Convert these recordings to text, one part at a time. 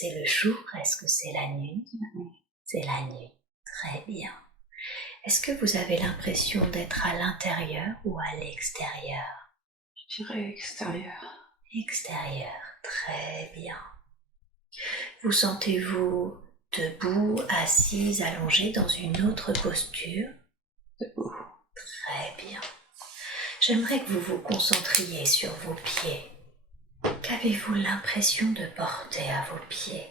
c'est le jour? Est-ce que c'est la nuit? C'est la nuit. Très bien. Est-ce que vous avez l'impression d'être à l'intérieur ou à l'extérieur? Je dirais extérieur. Extérieur. Très bien. Vous sentez-vous debout, assise, allongée dans une autre posture? Debout. Très bien. J'aimerais que vous vous concentriez sur vos pieds. Qu'avez-vous l'impression de porter à vos pieds?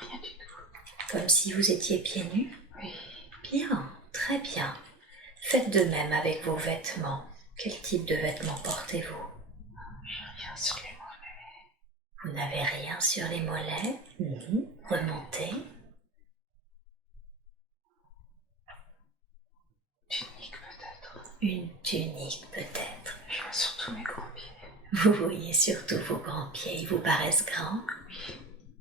Rien du tout. Comme si vous étiez pieds nus? Oui. Bien, très bien. Faites de même avec vos vêtements. Quel type de vêtements portez-vous? J'ai rien sur les mollets. Vous n'avez rien sur les mollets? Remontez. Tunique peut-être. Une tunique peut-être. Je vois surtout mes grands pieds. Vous voyez surtout vos grands pieds. Ils vous paraissent grands? Oui.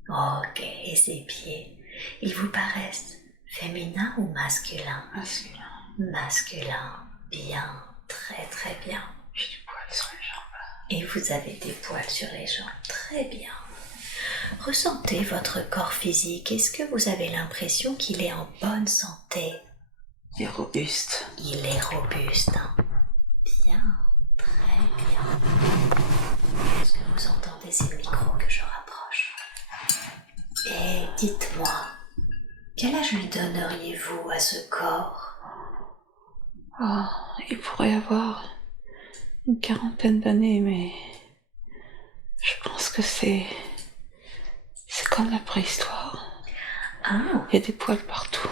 Ok, et ces pieds, ils vous paraissent féminins ou masculins? Masculin. Masculins. Bien, très très bien. J'ai du poil sur les jambes. Et vous avez des poils sur les jambes. Très bien. Ressentez votre corps physique. Est-ce que vous avez l'impression qu'il est en bonne santé? Il est robuste. Il est robuste. Bien, très bien. Ce que vous entendez, c'est le micro que je rapproche. Et dites-moi, quel âge lui donneriez-vous à ce corps? Oh, il pourrait avoir une 40aine d'années, mais je pense que c'est comme la préhistoire. Ah, Il y a des poils partout.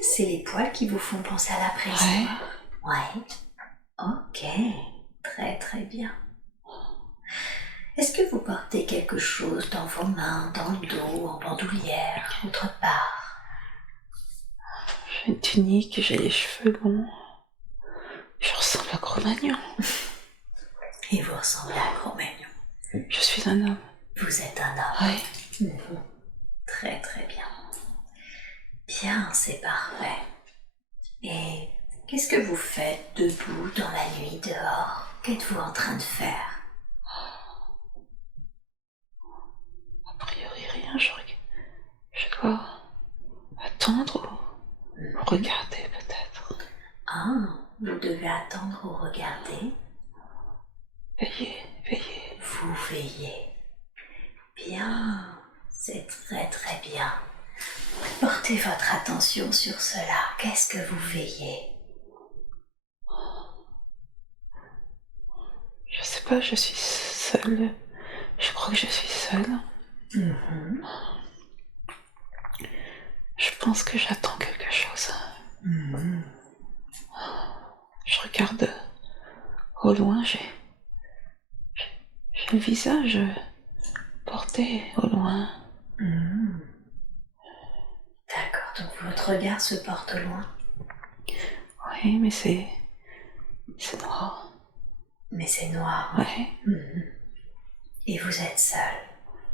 c'est les poils qui vous font penser à la préhistoire? Ouais. Ok, très très bien. Est-ce que vous portez quelque chose dans vos mains, dans le dos, en bandoulière, autre part? J'ai une tunique, j'ai les cheveux longs. Je ressemble à Cro-Magnon. Et vous ressemblez à Cro-Magnon. Je suis un homme. Vous êtes un homme. Oui. Très très bien. Bien, c'est parfait. Et qu'est-ce que vous faites debout dans la nuit dehors? Qu'êtes-vous en train de faire? A priori, rien. Je dois attendre ou regarder peut-être. Ah, vous devez attendre ou regarder. Veillez, veillez. Vous veillez. Bien, c'est très très bien. Portez votre attention sur cela. Qu'est-ce que vous veillez? Je sais pas, je suis seule. Je crois que je suis seule. Je pense que j'attends quelque chose. Je regarde au loin, j'ai le visage porté au loin. D'accord, donc votre regard se porte au loin. Oui, mais c'est noir. Mais c'est noir. Ouais. Et vous êtes seul.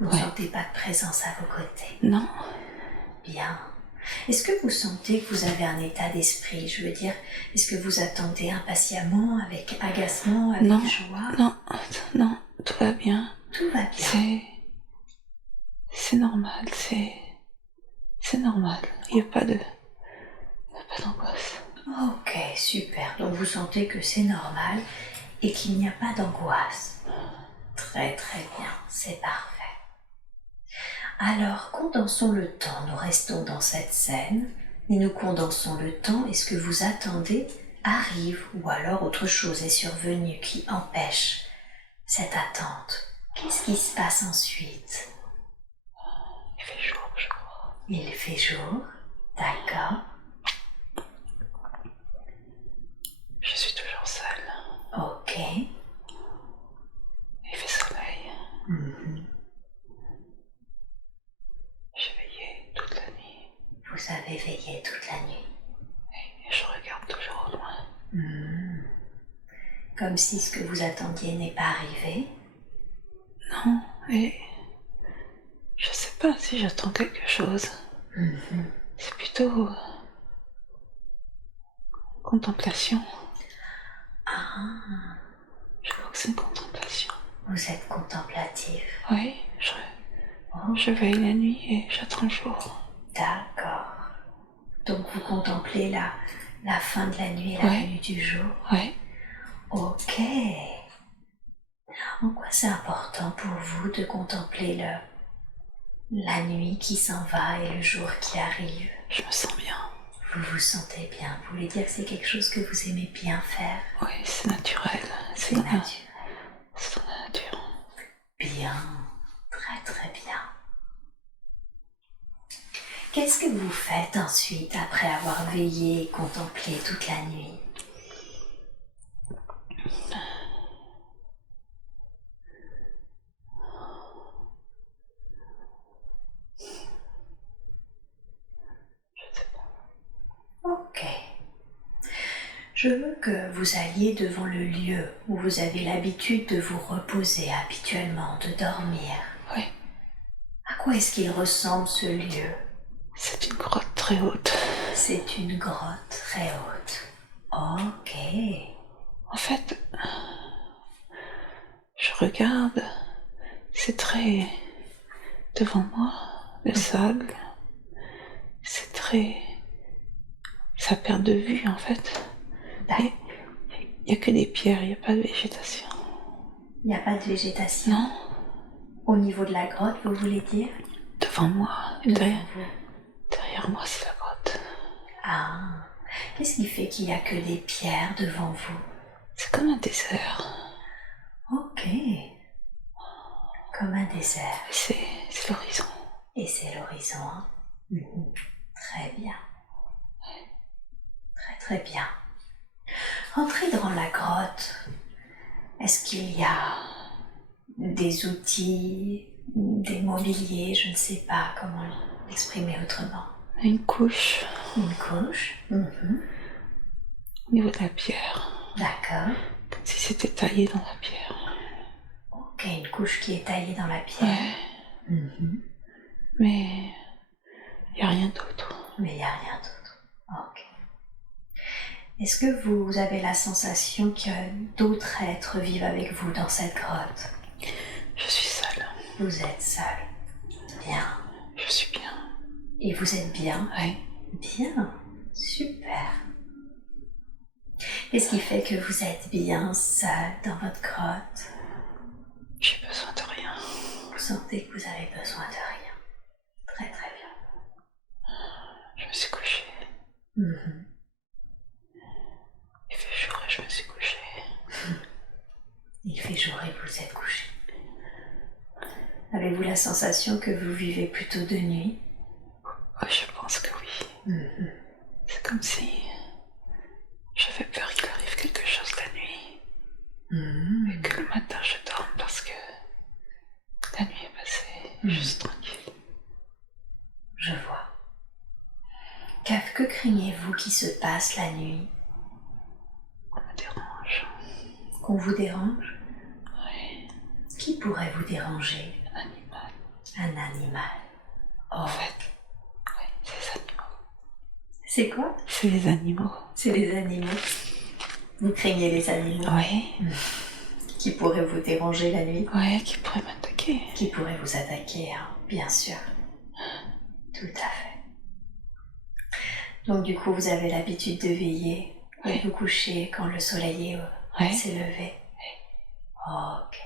Vous ne sentez pas de présence à vos côtés. Non. Bien. Est-ce que vous sentez que vous avez un état d'esprit? Je veux dire, est-ce que vous attendez impatiemment, avec agacement, avec joie? Non, tout va bien. Tout va bien. C'est normal, c'est normal. Il n'y a pas d'angoisse. Ok, super. Donc vous sentez que c'est normal et qu'il n'y a pas d'angoisse. Très très bien, c'est parfait. Alors, condensons le temps. Nous restons dans cette scène et nous condensons le temps et ce que vous attendez arrive ou alors autre chose est survenu qui empêche cette attente. Qu'est-ce qui se passe ensuite? Il fait jour, je crois. Il fait jour, d'accord. Je suis toujours seule. Ok. Il fait soleil. J'ai veillé toute la nuit. Vous avez veillé toute la nuit. Et je regarde toujours au loin. Comme si ce que vous attendiez n'est pas arrivé. Non, et je sais pas si j'attends quelque chose. C'est plutôt contemplation. Ah, Je crois que c'est une contemplation. vous êtes contemplatif. Oui, Oh, Je veille la nuit et j'attends le jour. d'accord. Donc vous contemplez la fin de la nuit et la Ouais. venue du jour. Ouais. Ok. En quoi c'est important pour vous de contempler la nuit qui s'en va et le jour qui arrive? Je me sens bien. Vous vous sentez bien? Vous voulez dire que c'est quelque chose que vous aimez bien faire? Oui, c'est naturel. C'est dans la- naturel. C'est dans la nature. Bien. Très très bien. Qu'est-ce que vous faites ensuite après avoir veillé et contemplé toute la nuit? Je sais pas. Ok. Je veux que vous alliez devant le lieu où vous avez l'habitude de vous reposer habituellement, de dormir. Oui. À quoi est-ce qu'il ressemble ce lieu? C'est une grotte très haute. C'est une grotte très haute. Ok. En fait, je regarde. C'est très devant moi, le sable. C'est très. Ça perd de vue en fait. D'accord. Il n'y a que des pierres, il n'y a pas de végétation. Il n'y a pas de végétation. Non, Au niveau de la grotte, vous voulez dire? devant moi, Devant vous. derrière moi c'est la grotte. Ah. Qu'est-ce qui fait qu'il n'y a que des pierres devant vous? C'est comme un désert. Ok. Comme un désert. C'est l'horizon. Et c'est l'horizon. Hein? Mhm. Très bien. Très très bien. Entrez dans la grotte. Est-ce qu'il y a des outils, des mobiliers, je ne sais pas comment l'exprimer autrement. Une couche Une couche. Mhm. au niveau de la pierre. D'accord. Comme si c'était taillé dans la pierre. Ok, une couche qui est taillée dans la pierre. Ouais. Mhm. Mais il n'y a rien d'autre. Mais il n'y a rien d'autre. Ok. Est-ce que vous avez la sensation que d'autres êtres vivent avec vous dans cette grotte? Je suis seule. Vous êtes seul. Bien. Je suis bien. Et vous êtes bien? Ouais. Bien. Super. Qu'est-ce qui fait que vous êtes bien seul dans votre grotte? J'ai besoin de rien. Vous sentez que vous avez besoin de rien. Très très bien. Je me suis couchée. Mhm. Il fait jour et je me suis couchée. Il fait jour et vous êtes couché. Avez-vous la sensation que vous vivez plutôt de nuit? Oh, je pense que oui. Mhm. C'est comme si j'avais peur qu'il arrive quelque chose la nuit. Mhm. Et que le matin je dorme parce que la nuit est passée juste tranquille. Je vois. Que craignez-vous qui se passe la nuit? On me dérange. Qu'on vous dérange? Oui, Qui pourrait vous déranger? un animal. Un animal. Oh. En fait, oui, c'est les animaux. C'est quoi? C'est les animaux. C'est les animaux. Vous craignez les animaux? Oui. Qui pourraient vous déranger la nuit? Ouais, qui pourrait m'attaquer. Qui pourraient vous attaquer, hein? Bien sûr. Tout à fait. Donc du coup, vous avez l'habitude de veiller et Oui. de vous coucher quand le soleil s'est levé. Ok.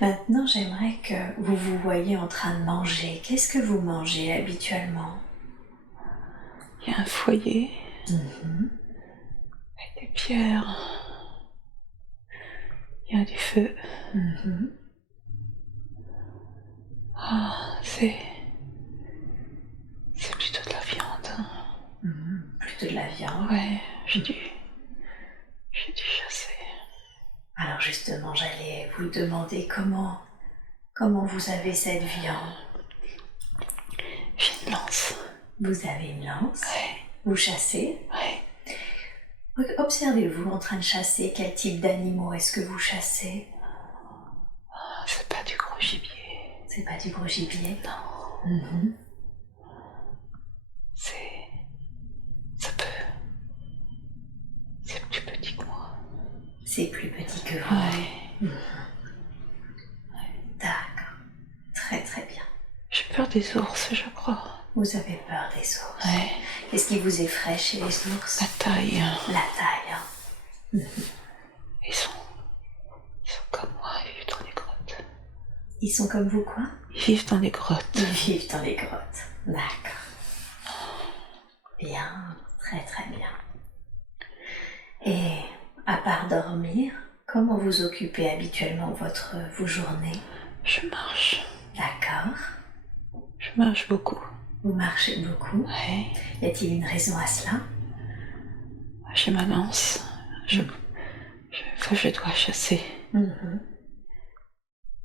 Maintenant, j'aimerais que vous vous voyiez en train de manger. Qu'est-ce que vous mangez habituellement? Il y a un foyer avec des pierres. Il y a du feu. Ah, c'est plutôt de la viande. Plutôt de la viande. Ouais, j'ai dû chasser. Alors justement, j'allais vous demander comment vous avez cette viande. J'ai une lance. Vous avez une lance? Ouais. Vous chassez? Ouais. Observez-vous en train de chasser. Quel type d'animaux est-ce que vous chassez? C'est pas du gros gibier. C'est pas du gros gibier? Non. Ça peut. C'est plus petit que moi. C'est plus petit que vous. Ouais. D'accord. peur des ours, je crois. Vous avez peur des ours. Ouais. Qu'est-ce qui vous effraie chez les ours? La taille. La taille. Ils sont comme moi, ils vivent dans les grottes. Ils sont comme vous, quoi? Ils vivent dans les grottes. Ils vivent dans les grottes. D'accord. Bien, très très bien. Et à part dormir, comment vous occupez habituellement vos journées? Je marche. D'accord. Je marche beaucoup. Vous marchez beaucoup. Ouais. Y a-t-il une raison à cela? J'ai ma lance. Je dois chasser.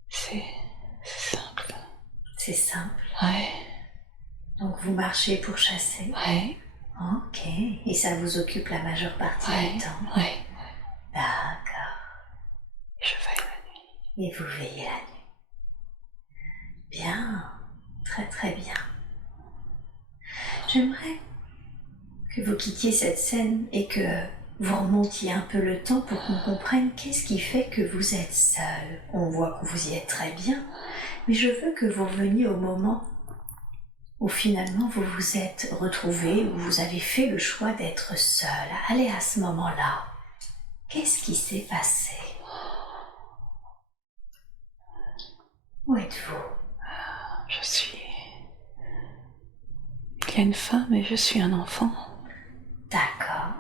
C'est simple. C'est simple. Ouais. Donc vous marchez pour chasser? Ouais. Ok. Et ça vous occupe la majeure partie du temps? Ouais. D'accord. Je veille la nuit. Et vous veillez la nuit. Bien. Très très bien. J'aimerais que vous quittiez cette scène et que vous remontiez un peu le temps pour qu'on comprenne qu'est-ce qui fait que vous êtes seul. On voit que vous y êtes très bien, mais je veux que vous reveniez au moment où finalement vous vous êtes retrouvé, où vous avez fait le choix d'être seul. Allez à ce moment-là. Qu'est-ce qui s'est passé? Où êtes-vous? Il y a une femme et je suis un enfant. D'accord.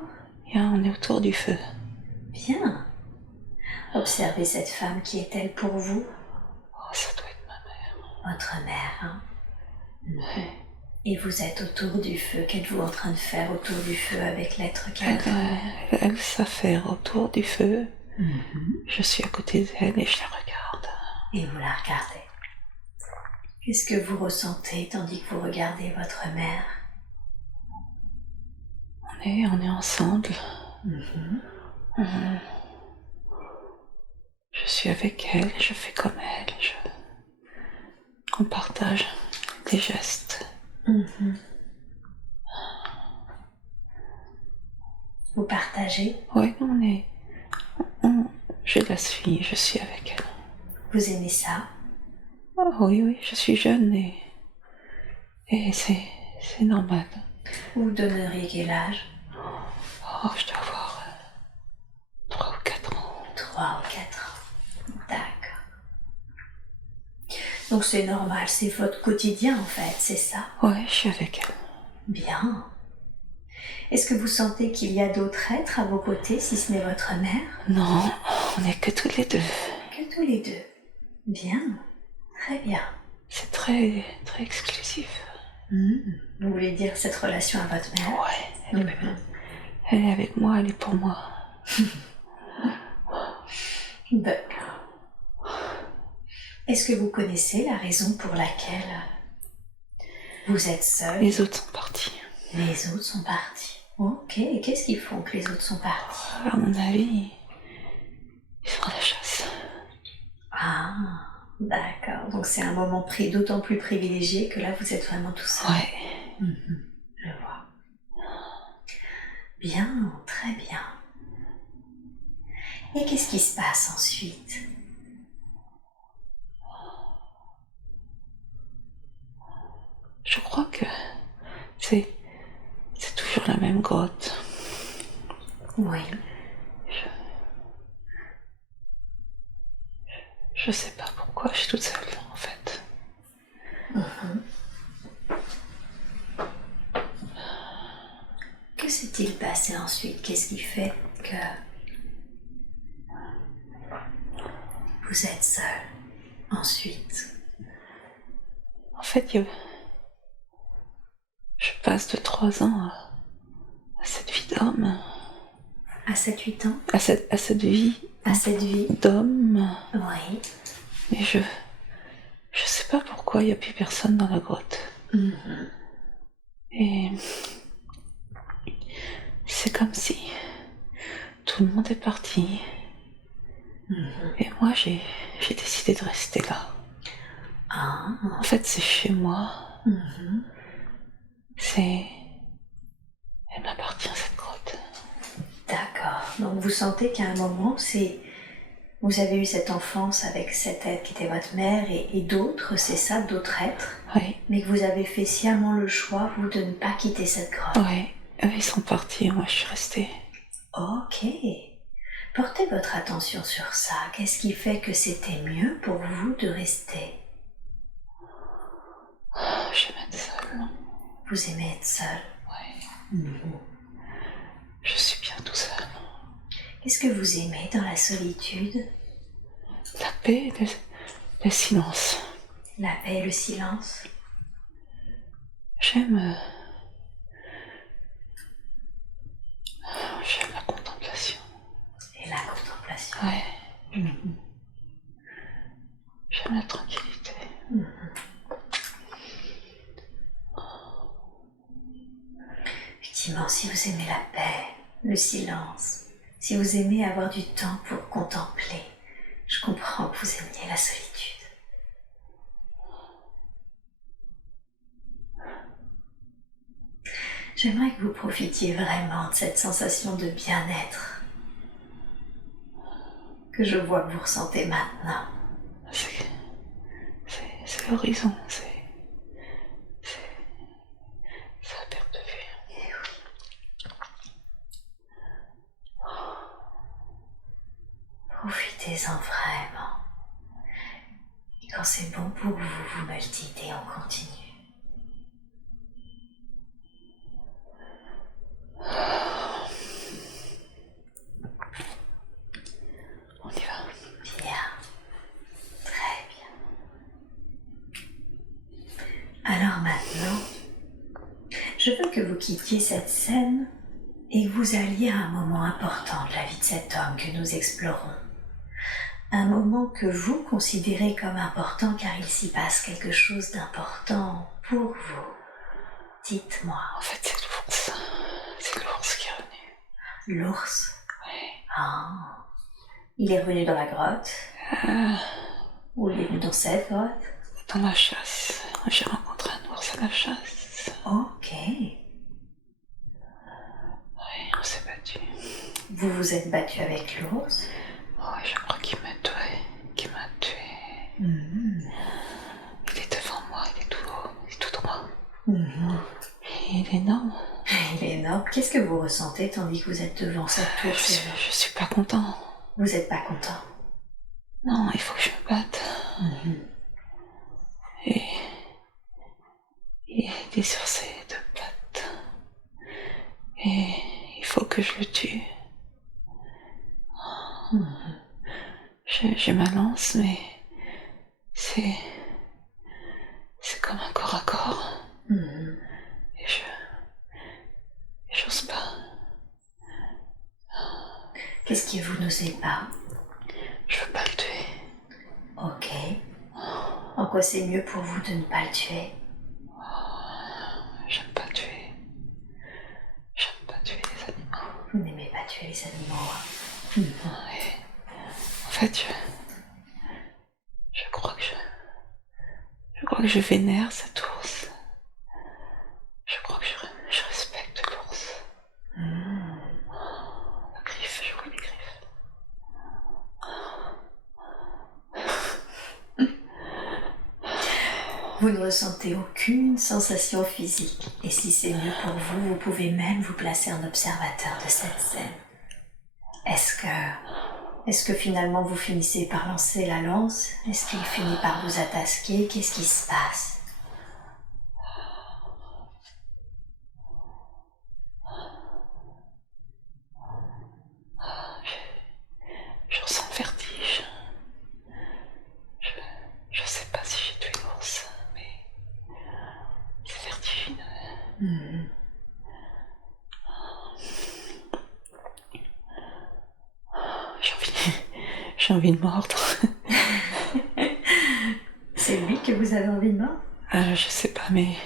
Et on est autour du feu. Bien. Observez cette femme. Qui est-elle pour vous? Oh, ça doit être ma mère. Votre mère, hein? Ouais. Et vous êtes autour du feu. Qu'êtes-vous en train de faire autour du feu avec l'être qui est votre mère? Elle s'affaire autour du feu. Je suis à côté d'elle et je la regarde. Et vous la regardez. Qu'est-ce que vous ressentez tandis que vous regardez votre mère? On est ensemble. Je suis avec elle, je fais comme elle. On partage des gestes. Vous partagez? Oui, je la suis, je suis avec elle. Vous aimez ça? Oh, oui, je suis jeune et c'est normal. Vous donneriez quel âge? Oh, je dois avoir 3 ou 4 ans. 3 ou 4 ans. D'accord. Donc c'est normal, c'est votre quotidien en fait, c'est ça? Ouais, je suis avec elle. Bien. Est-ce que vous sentez qu'il y a d'autres êtres à vos côtés, si ce n'est votre mère? Non, on n'est que tous les deux. Que tous les deux. Bien. Très bien. C'est très, très exclusif. Vous voulez dire cette relation à votre mère? Ouais, elle est avec moi, elle est pour moi. D'accord. Est-ce que vous connaissez la raison pour laquelle vous êtes seul? Les autres sont partis. Les autres sont partis. Ok, et qu'est-ce qu'ils font que les autres sont partis? À mon avis, ils sont à la chasse. Ah, d'accord. Donc c'est un moment d'autant plus privilégié que là vous êtes vraiment tout seul. Ouais. Je vois. Bien, très bien. Et qu'est-ce qui se passe ensuite? Je crois que c'est toujours la même grotte. Oui. Je sais pas pourquoi je suis toute seule, en fait. Que s'est-il passé ensuite? Qu'est-ce qui fait que vous êtes seul ensuite? En fait, je passe de 3 ans à cette vie d'homme. À 7-8 ans? À cette vie. À cette vie d'homme. Oui. Mais je sais pas pourquoi il n'y a plus personne dans la grotte. Et c'est comme si tout le monde est parti. Et moi, j'ai décidé de rester là. En fait, c'est chez moi. Elle m'appartient, cette grotte. D'accord. Donc vous sentez qu'à un moment, Vous avez eu cette enfance avec cet être qui était votre mère et d'autres, c'est ça, d'autres êtres, Oui. mais que vous avez fait sciemment le choix, vous, de ne pas quitter cette grotte. Oui, eux ils sont partis, moi je suis restée. Ok. Portez votre attention sur ça. Qu'est-ce qui fait que c'était mieux pour vous de rester? J'aime être seule. Vous aimez être seul? Oui. Je suis bien tout seul. Qu'est-ce que vous aimez dans la solitude? La paix, le silence. La paix et le silence? J'aime la contemplation. Et la contemplation? Ouais. J'aime la tranquillité. Effectivement, si vous aimez la paix, le silence, si vous aimez avoir du temps pour contempler, je comprends que vous aimiez la solitude. J'aimerais que vous profitiez vraiment de cette sensation de bien-être que je vois que vous ressentez maintenant. C'est l'horizon, c'est la perte de vue. Et oui. Profitez-en vraiment. Et quand c'est bon pour vous, vous me le dites et on continue. On y va. Bien. Très bien. Alors maintenant, je veux que vous quittiez cette scène et que vous alliez à un moment important de la vie de cet homme que nous explorons. Un moment que vous considérez comme important car il s'y passe quelque chose d'important pour vous. Dites-moi. En fait, c'est l'ours qui est revenu. L'ours? Oui. Ah. Il est revenu dans la grotte? Ou il est venu dans cette grotte? Dans la chasse. J'ai rencontré un ours à la chasse. Ok. Oui, on s'est battu. Vous vous êtes battu avec l'ours? Oui, je crois qu'il m'a tué. Il est devant moi, il est tout haut, il est tout droit. Et il est énorme. Il est énorme. Qu'est-ce que vous ressentez tandis que vous êtes devant cette tour? Je suis pas content. Vous n'êtes pas content? Non, il faut que je me batte. Et il est sur ses deux pattes. Et il faut que je le tue. J'ai ma lance, mais c'est comme un corps à corps. Et j'ose pas. Qu'est-ce qui vous n'osez pas? Je veux pas le tuer. Ok. En quoi c'est mieux pour vous de ne pas le tuer? J'aime pas tuer. J'aime pas tuer les animaux. Vous n'aimez pas tuer les animaux? Et en fait, je crois que je vénère cet ours. Je crois que je respecte l'ours. La griffe, je vois les griffes. Vous ne ressentez aucune sensation physique. Et si c'est mieux pour vous, vous pouvez même vous placer en observateur de cette scène. Est-ce que finalement vous finissez par lancer la lance? Est-ce qu'il finit par vous attaquer? Qu'est-ce qui se passe? Je ressens le vertige. Je sais pas si j'ai tué l'ours, mais c'est vertigineux. J'ai envie de mordre. C'est lui que vous avez envie de mordre? Je sais pas, mais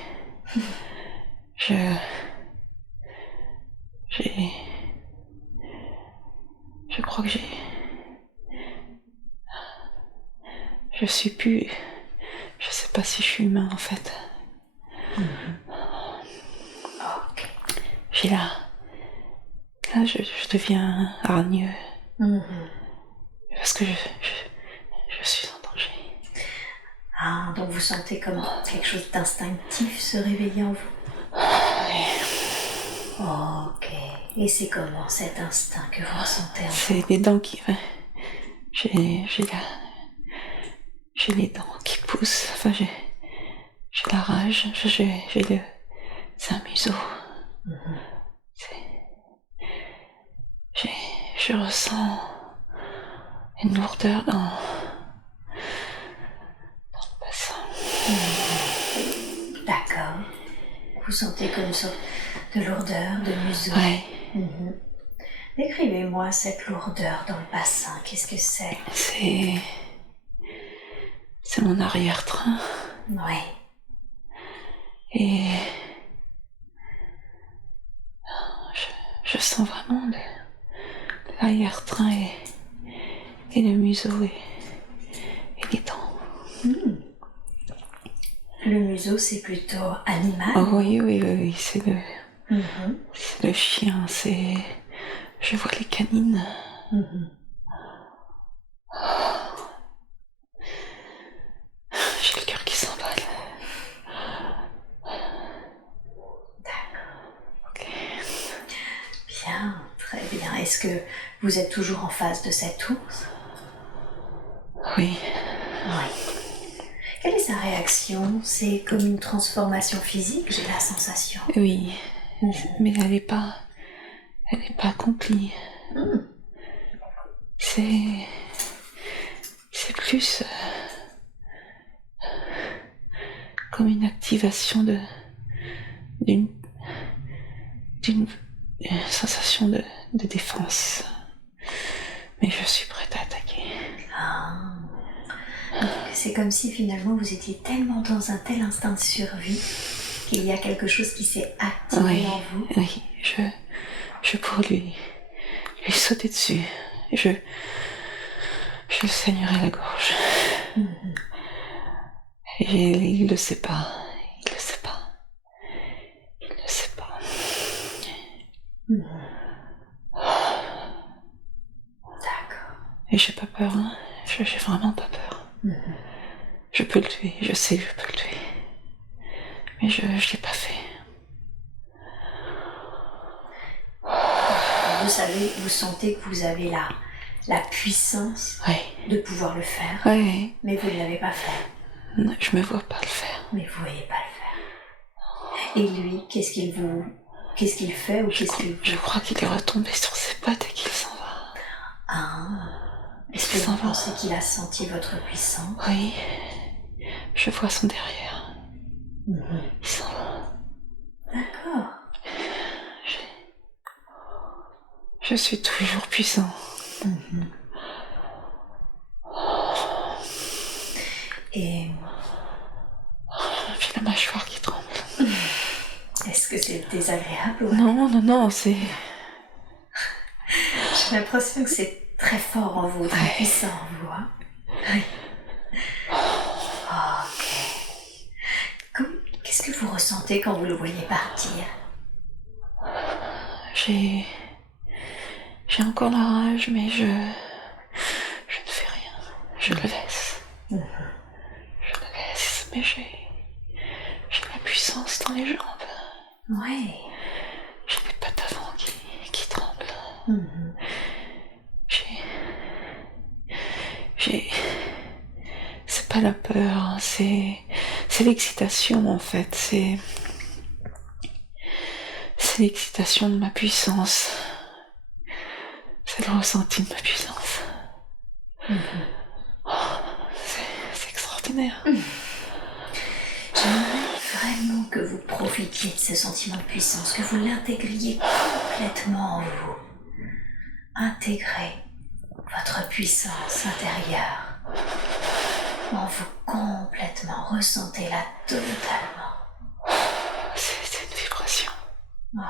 je crois que je suis plus, je sais pas si je suis humain en fait. Ok. Là je deviens hargneux. Parce que je suis en danger. Ah, donc vous sentez comme quelque chose d'instinctif se réveiller en vous? Oui. Ok. Et c'est comment cet instinct que vous ressentez en vous? C'est les dents qui... J'ai les dents qui poussent. Enfin, j'ai la rage. J'ai le... C'est un museau. Je ressens une lourdeur dans le bassin. D'accord. Vous sentez comme une sorte de lourdeur, de museau. Ouais. Décrivez-moi cette lourdeur dans le bassin. Qu'est-ce que c'est? C'est mon arrière-train. Oui. Et je sens vraiment l'arrière-train et le museau et les dents. Le museau, c'est plutôt animal? Oh oui, c'est le chien, je vois les canines. J'ai le cœur qui s'emballe. D'accord. Ok. Bien, très bien. Est-ce que vous êtes toujours en face de cet ours? Oui. Oui. Quelle est sa réaction? C'est comme une transformation physique, j'ai la sensation. Oui. Mais elle n'est pas accomplie. C'est plus comme une activation d'une sensation de défense. Mais je suis prête à attaquer. Ah. Donc, c'est comme si finalement vous étiez tellement dans un tel instinct de survie qu'il y a quelque chose qui s'est activé en vous. Oui, je pourrais lui sauter dessus. Je le saignerai la gorge. Et il le sait pas. Il le sait pas. D'accord. Et j'ai pas peur, hein. J'ai vraiment pas peur. Je peux le tuer, je sais que je peux le tuer. Mais je l'ai pas fait. Vous savez, vous sentez que vous avez la puissance de pouvoir le faire, mais vous ne l'avez pas fait. Non, je me vois pas le faire. Mais vous ne voyez pas le faire. Et lui, qu'est-ce qu'il fait ou Je crois qu'il est retombé sur ses pattes et qu'il s'en va. Ah. Est-ce que vous pensez qu'il a senti votre puissance? Oui. Je vois son derrière. Il s'en va. D'accord. Je suis toujours puissant. Et j'ai la mâchoire qui tremble. est-ce que c'est désagréable ou... Non, c'est... J'ai l'impression que c'est très fort en vous, très puissant en vous. Hein? Oui. Ok. Qu'est-ce que vous ressentez quand vous le voyez partir? J'ai encore la rage, mais je ne fais rien. Je le laisse. Je le laisse, mais j'ai la puissance dans les jambes. Oui. J'ai les pattes avant qui tremblent. C'est pas la peur, c'est l'excitation en fait. C'est l'excitation de ma puissance. C'est le ressenti de ma puissance. C'est extraordinaire. J'aimerais vraiment que vous profitiez de ce sentiment de puissance, que vous l'intégriez complètement en vous. Intégrez votre puissance intérieure en vous complètement. Ressentez-la totalement. C'est une vibration. Oui.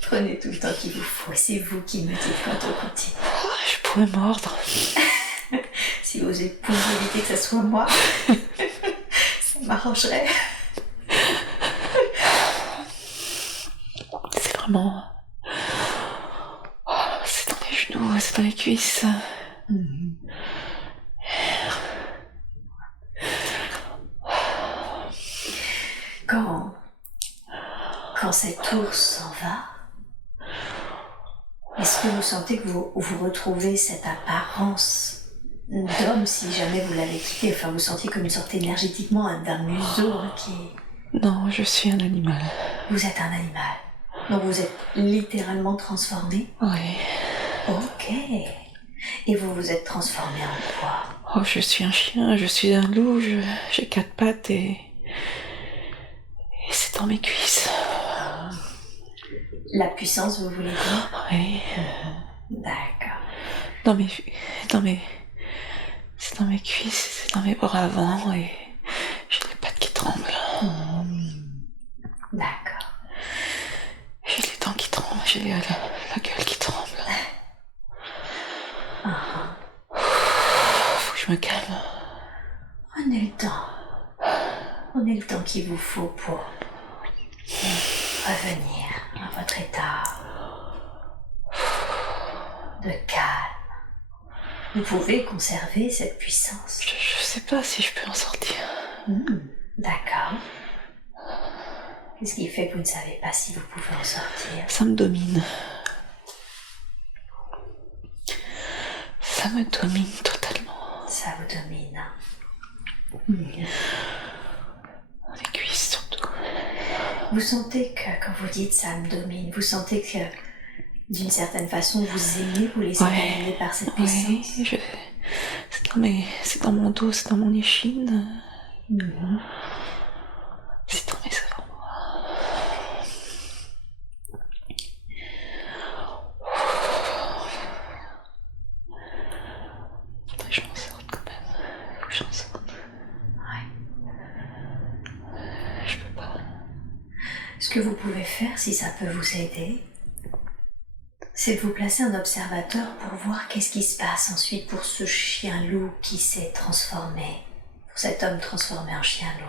Prenez tout le temps qu'il vous faut, c'est vous qui me dites quand on continue. Je pourrais mordre. Si vous pouviez éviter que ce soit moi, ça m'arrangerait. vraiment... c'est dans les genoux, c'est dans les cuisses. Quand cet ours s'en va, est-ce que vous sentez que vous retrouvez cette apparence d'homme si jamais vous l'avez quitté? Enfin, vous sentiez comme une sorte énergétiquement d'un museau qui... Non, je suis un animal. Vous êtes un animal. Donc vous êtes littéralement transformé? Oui. Ok. Et vous vous êtes transformé en quoi? Oh, je suis un chien, je suis un loup, j'ai 4 pattes et c'est dans mes cuisses. La puissance, vous voulez dire? Oui. D'accord. C'est dans mes cuisses, c'est dans mes bras avant et j'ai les pattes qui tremblent. D'accord. J'ai les dents qui tremblent, j'ai la gueule qui tremble. Faut que je me calme. Prenez le temps. Prenez le temps qu'il vous faut pour revenir à votre état de calme. Vous pouvez conserver cette puissance. Je sais pas si je peux en sortir. D'accord. Qu'est-ce qui fait que vous ne savez pas si vous pouvez en sortir? Ça me domine. Ça me domine totalement. Ça vous domine. Les cuisses surtout. Vous sentez que, quand vous dites ça me domine, vous sentez que d'une certaine façon vous aimez, vous laissez dominer par cette puissance? Oui, c'est dans mon dos, c'est dans mon échine. C'est dans mes avant-bras. Faudrait que je m'en sorte quand même. Faut que j'en sorte. Je peux pas. Ce que vous pouvez faire, si ça peut vous aider, c'est de vous placer un observateur pour voir qu'est-ce qui se passe ensuite pour ce chien-loup qui s'est transformé, pour cet homme transformé en chien-loup.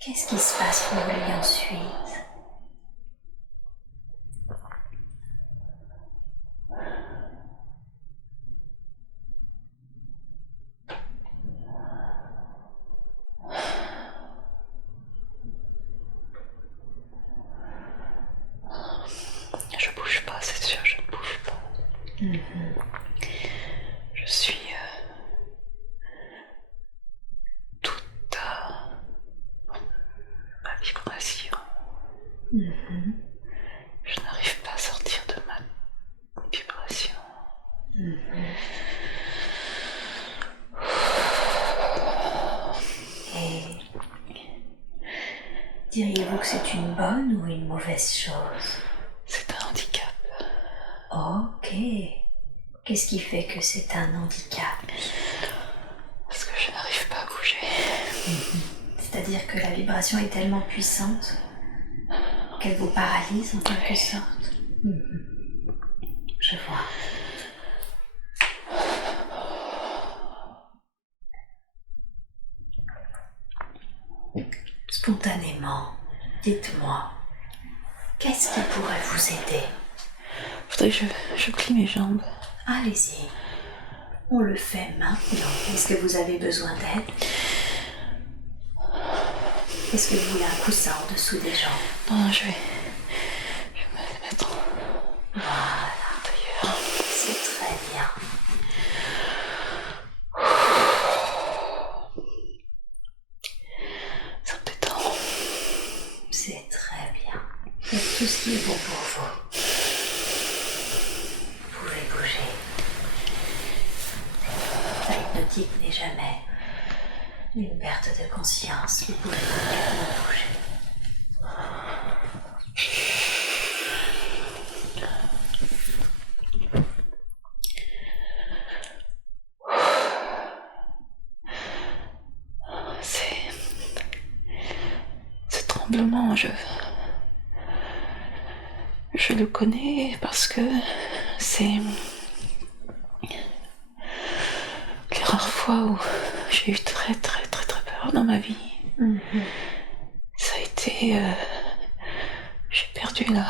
Qu'est-ce qui se passe pour lui ensuite? Je bouge pas, c'est sûr, je ne bouge pas. Je suis toute ma vibration. Je n'arrive pas à sortir de ma vibration. Et diriez-vous que c'est une bonne ou une mauvaise chose? C'est un handicap. Ok. Qu'est-ce qui fait que c'est un handicap? Parce que je n'arrive pas à bouger. C'est-à-dire que la vibration est tellement puissante qu'elle vous paralyse en quelque sorte. Je vois. Spontanément, dites-moi, qu'est-ce qui pourrait vous aider? Faudrait que je plie mes jambes. Allez-y. On le fait maintenant. Est-ce que vous avez besoin d'aide? Est-ce que vous voulez un coussin en dessous des jambes? Non, je vais me mettre Voilà. d'ailleurs. C'est très bien. Ça me détend. C'est très bien. Faites tout ce qui est bon pour vous. Vous pouvez bouger. La hypnotique n'est jamais une perte de conscience. Vous pouvez complètement bouger. Ce tremblement, je le connais parce que c'est les rares fois fois où j'ai eu très très très très peur dans ma vie, ça a été... j'ai perdu la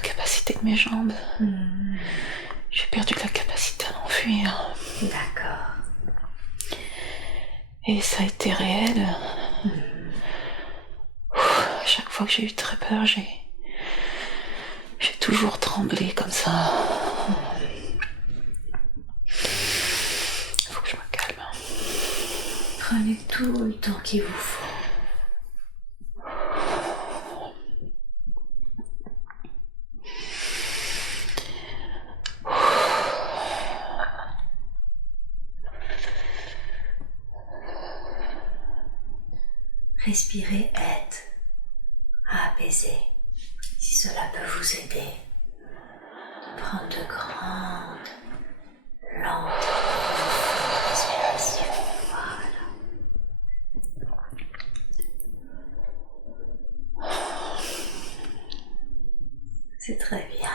capacité de mes jambes. J'ai perdu la capacité à m'enfuir. D'accord. Et ça a été réel. À chaque fois que j'ai eu très peur, j'ai toujours tremblé comme ça. Faut que je me calme. Prenez tout le temps qu'il vous faut. Respirer aide à apaiser. Si cela peut vous aider, de prendre de grandes, lentes respirations. Voilà. C'est très bien.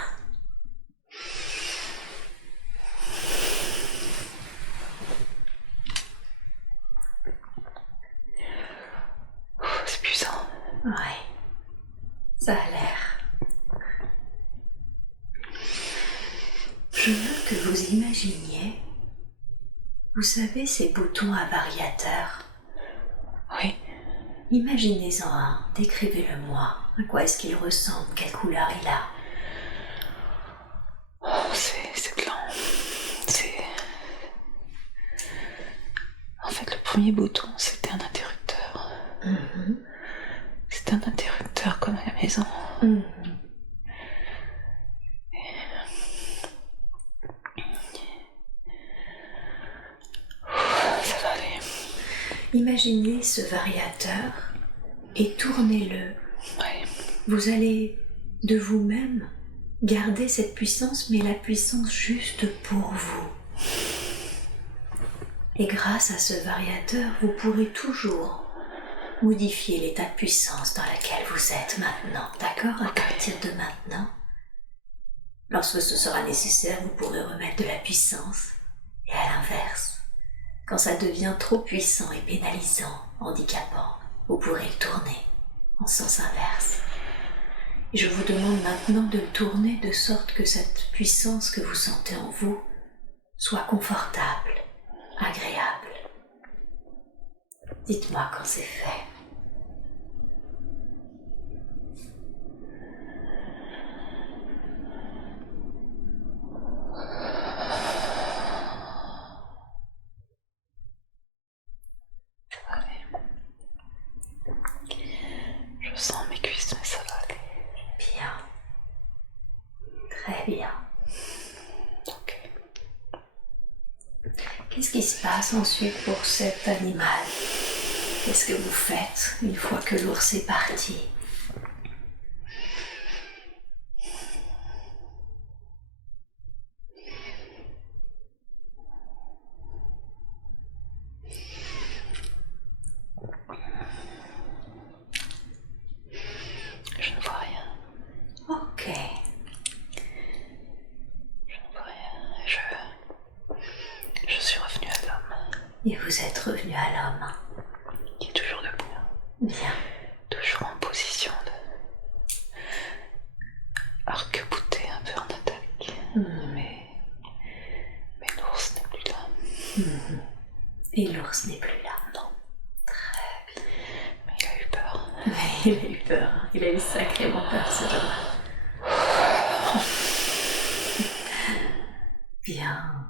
C'est puissant. Oui, ça a l'air. Je veux que vous imaginiez, vous savez ces boutons à variateurs. Oui. Imaginez-en un, décrivez-le-moi. À quoi est-ce qu'il ressemble? Quelle couleur il a? C'est blanc. En fait, le premier bouton, c'était un interrupteur. C'était un interrupteur comme à la maison. Ça va aller. Imaginez ce variateur et tournez-le. Ouais. Vous allez de vous-même garder cette puissance, mais la puissance juste pour vous. Et grâce à ce variateur, vous pourrez toujours modifier l'état de puissance dans lequel vous êtes maintenant. D'accord? À partir de maintenant, lorsque ce sera nécessaire, vous pourrez remettre de la puissance. Et à l'inverse, quand ça devient trop puissant et pénalisant, handicapant, vous pourrez le tourner en sens inverse. Et je vous demande maintenant de le tourner de sorte que cette puissance que vous sentez en vous soit confortable, agréable. Dites-moi quand c'est fait. Je sens mes cuisses, mais ça va aller. Bien. Très bien. Ok. Qu'est-ce qui se passe ensuite pour cet animal? Qu'est-ce que vous faites une fois que l'ours est parti? Je ne vois rien. Ok. Je ne vois rien. Je suis revenu à l'homme. Et vous êtes revenu à l'homme. Qui est toujours debout. Bien. Toujours en position de arc-bouté, un peu en attaque. Mais l'ours n'est plus là. Et l'ours n'est plus là. Non. Très bien. Mais il a eu peur. Il a eu peur. Il a eu sacrément peur ce jour-là. Bien.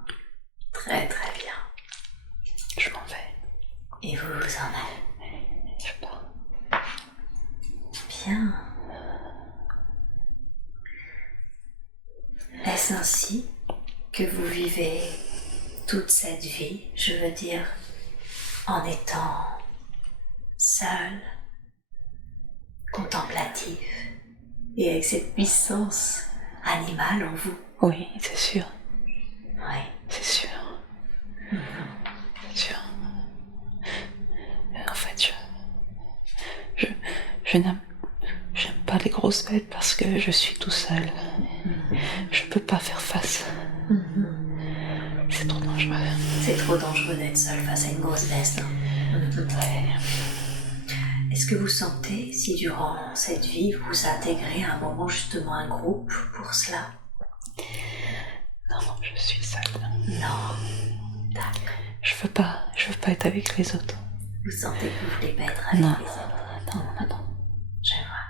Très très bien. Je m'en vais. Et vous vous en allez. Je pars. Bien. Est-ce ainsi que vous vivez toute cette vie, je veux dire, en étant seul, contemplatif, et avec cette puissance animale en vous? Oui, c'est sûr. Oui. C'est sûr. C'est sûr. En fait, j'aime pas les grosses bêtes parce que je suis tout seul. Je peux pas faire face. C'est trop dangereux. C'est trop dangereux d'être seul face à une grosse veste. Ouais. Est-ce que vous sentez si durant cette vie vous intégrez à un moment justement un groupe pour cela? Non, je suis seule. Non. D'accord. Je veux pas être avec les autres. Vous sentez que vous voulez pas être avec Non. les autres? Non. Je vois.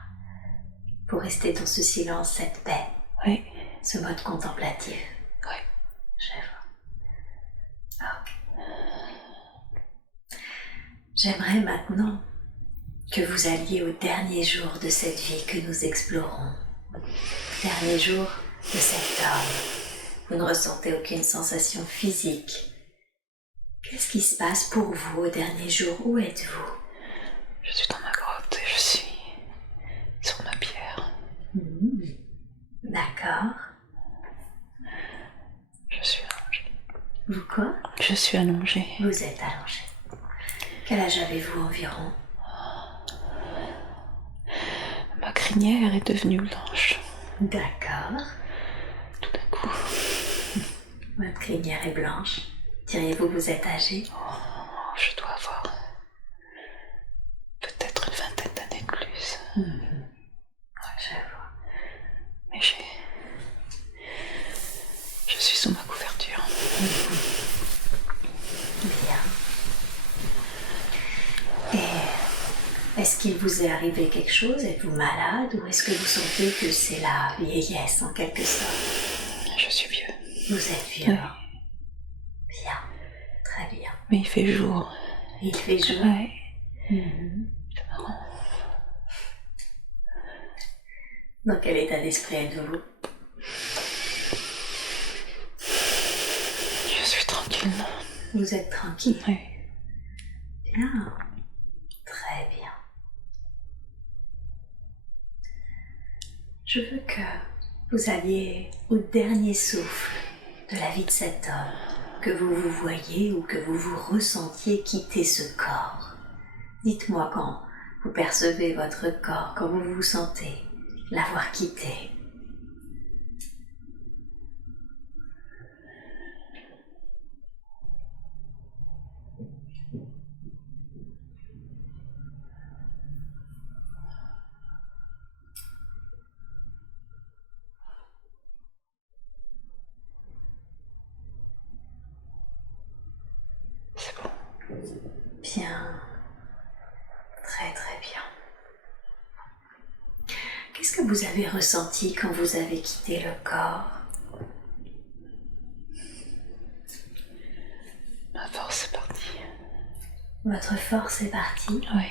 Pour rester dans ce silence, cette paix, Oui. ce mode contemplatif. Oui. Je vois. Ok. J'aimerais maintenant que vous alliez au dernier jour de cette vie que nous explorons. Dernier jour de cet homme. Vous ne ressentez aucune sensation physique. Qu'est-ce qui se passe pour vous au dernier jour? Où êtes-vous? Je suis dans ma grotte et je suis sur ma pierre. D'accord. Je suis allongée. Vous quoi? Je suis allongée. Vous êtes allongé. Quel âge avez-vous environ? Ma crinière est devenue blanche. D'accord. Tout d'un coup. Votre crinière est blanche. Diriez-vous que vous êtes âgé? Je dois avoir peut-être une vingtaine d'années de plus. Je vois. Mais je suis sous ma couverture. Bien. Et est-ce qu'il vous est arrivé quelque chose? Êtes-vous malade? Ou est-ce que vous sentez que c'est la vieillesse en quelque sorte? Je suis vieux. Vous êtes vieux. Oui. Bien. Très bien. Mais il fait jour. Il fait jour? Ouais. C'est marrant. Dans quel état d'esprit êtes-vous? Je suis tranquille. Vous êtes tranquille? Oui. Bien. Très bien. Je veux que vous alliez au dernier souffle de la vie de cet homme, que vous vous voyez ou que vous vous ressentiez quitter ce corps. Dites-moi quand vous percevez votre corps, quand vous vous sentez l'avoir quitté. C'est bon. Bien. Très très bien. Qu'est-ce que vous avez ressenti quand vous avez quitté le corps? Ma force est partie. Votre force est partie? Oui.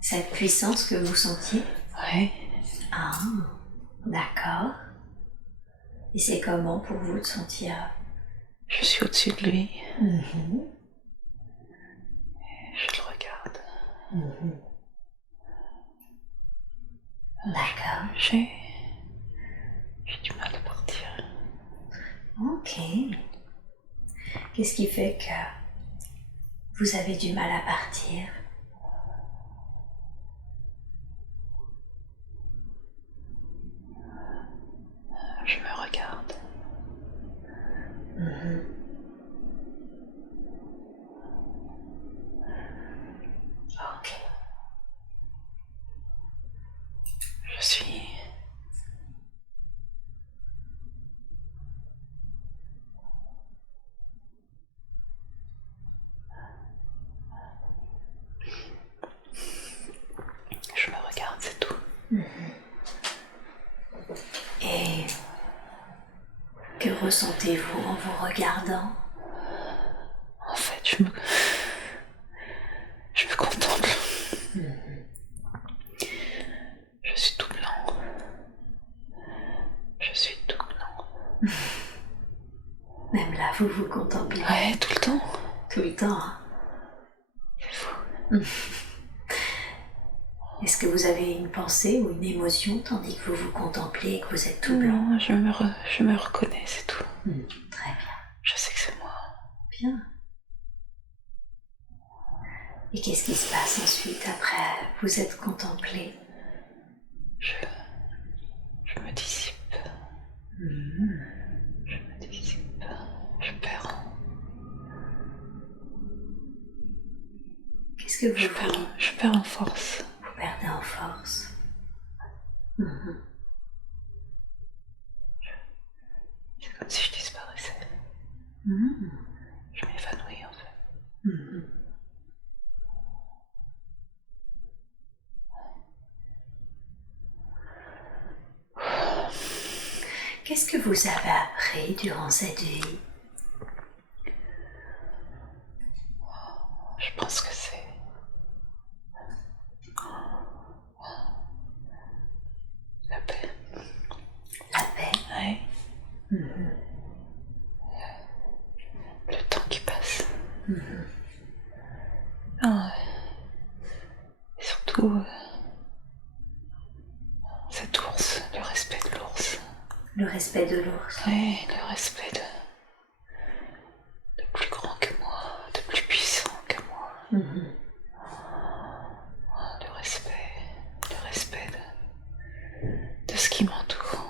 Cette puissance que vous sentiez? Oui. Ah, d'accord. Et c'est comment pour vous de sentir? Je suis au-dessus de lui. Mhm. Je le regarde. D'accord. J'ai du mal à partir. Ok. Qu'est-ce qui fait que vous avez du mal à partir? Je me regarde. Ok. Je suis... Je me regarde, c'est tout. Et que ressentez-vous en vous regardant? En fait, je me contemple. Je suis tout blanc. Je suis tout blanc. Même là, vous vous contemplez? Ouais, tout le temps. Tout le temps, hein? C'est fou. Est-ce que vous avez une pensée ou une émotion tandis que vous vous contemplez et que vous êtes tout blanc? Non, je me reconnais, c'est tout. Très bien. Je sais que c'est moi. Bien. Et qu'est-ce qui se passe ensuite après vous êtes contemplé? Je me dissipe. Je me dissipe. Je perds. Qu'est-ce que vous je perds en force. Vous perdez en force. C'est comme si je disparaissais. Je m'évanouis en fait. Qu'est-ce que vous avez appris durant cette vie? Je pense que c'est la paix. La paix? Oui. Le temps qui passe. Et surtout, cet ours, le respect de l'ours. Le respect de l'ours? Oui, le respect de plus grand que moi, de plus puissant que moi. Le respect de ce qui m'entoure.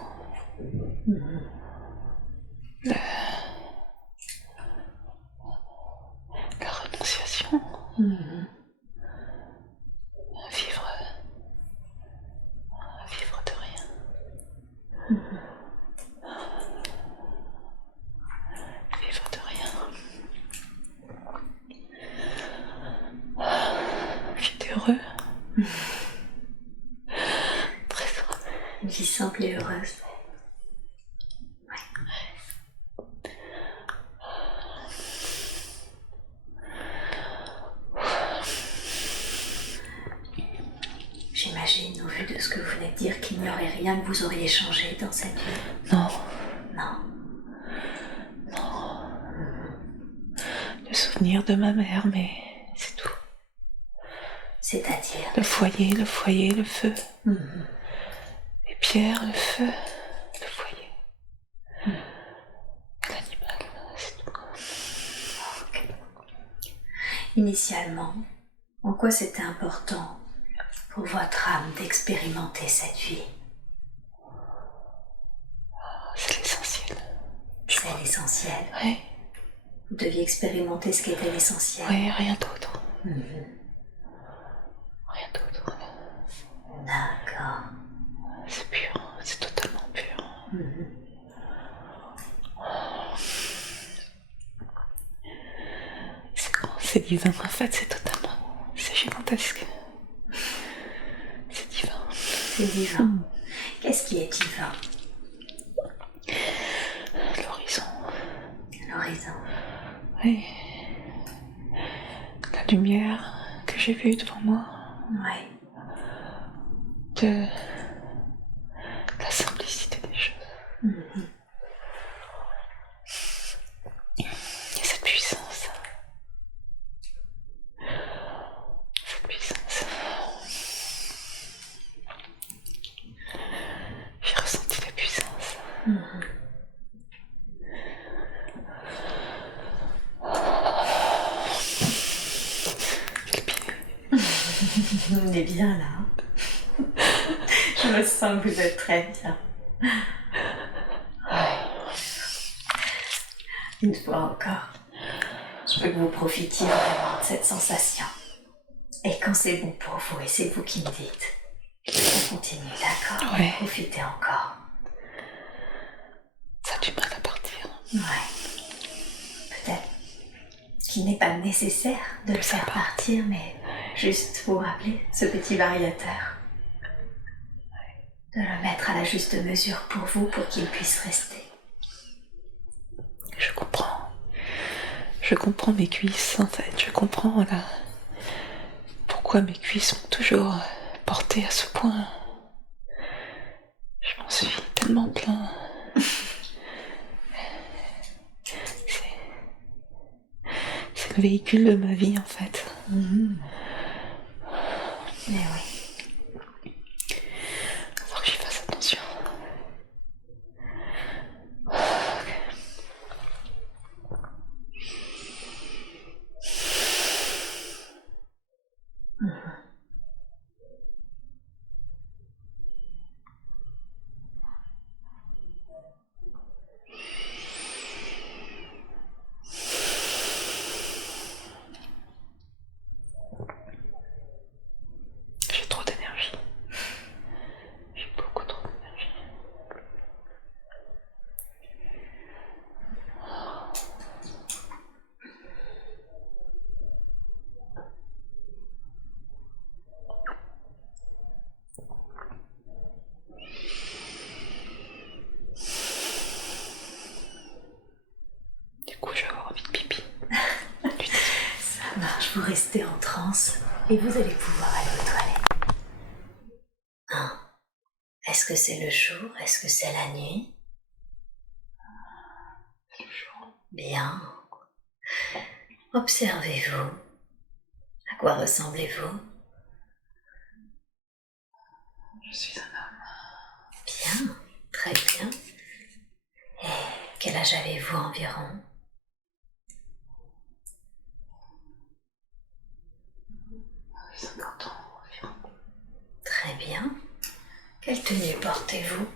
La renonciation. Vivre de rien. Vivre de rien. J'étais heureux. Très heureux. Une vie simple et heureuse. J'imagine, au vu de ce que vous venez de dire, qu'il n'y aurait rien que vous auriez changé dans cette vie. Non. Non. Le souvenir de ma mère, mais c'est tout. C'est-à-dire? Le foyer, le feu. Les pierres, le feu, le foyer. L'animal, c'est tout. Initialement, en quoi c'était important pour votre âme d'expérimenter cette vie? C'est l'essentiel. C'est l'essentiel. Oui. Vous deviez expérimenter ce qu'était l'essentiel. Oui, rien d'autre. Rien d'autre. D'accord. C'est pur, c'est totalement pur. C'est grand, c'est divin. En fait, c'est totalement... C'est gigantesque. C'est divin. C'est divin. Qu'est-ce qui est divin? L'horizon. L'horizon. Oui. La lumière que j'ai vue devant moi. Oui. De la simplicité des choses. Et cette puissance. J'ai ressenti la puissance. On est bien là. Je me sens que vous êtes très bien. Une fois encore, je veux que vous profitiez vraiment de cette sensation. Et quand c'est bon pour vous, et c'est vous qui me dites, on continue, d'accord? Ouais. Profitez encore. Ça a du mal à partir. Ouais. Peut-être qu'il n'est pas nécessaire de le faire partir, mais juste vous rappeler ce petit variateur. De le mettre à la juste mesure pour vous, pour qu'il puisse rester. Je comprends. Je comprends mes cuisses, en fait. Je comprends pourquoi mes cuisses m'ont toujours porté à ce point. Je m'en suis tellement plaint. C'est le véhicule de ma vie, en fait. Mais oui. Faut que j'y fasse attention. vous rester en transe et vous allez pouvoir aller aux toilettes. Hein? Est-ce que c'est le jour? Est-ce que c'est la nuit? C'est le jour. Bien. Observez-vous. À quoi ressemblez-vous? Je suis un homme. Bien, très bien. Et quel âge avez-vous environ? 50 ans environ. Très bien. Quelle tenue portez-vous?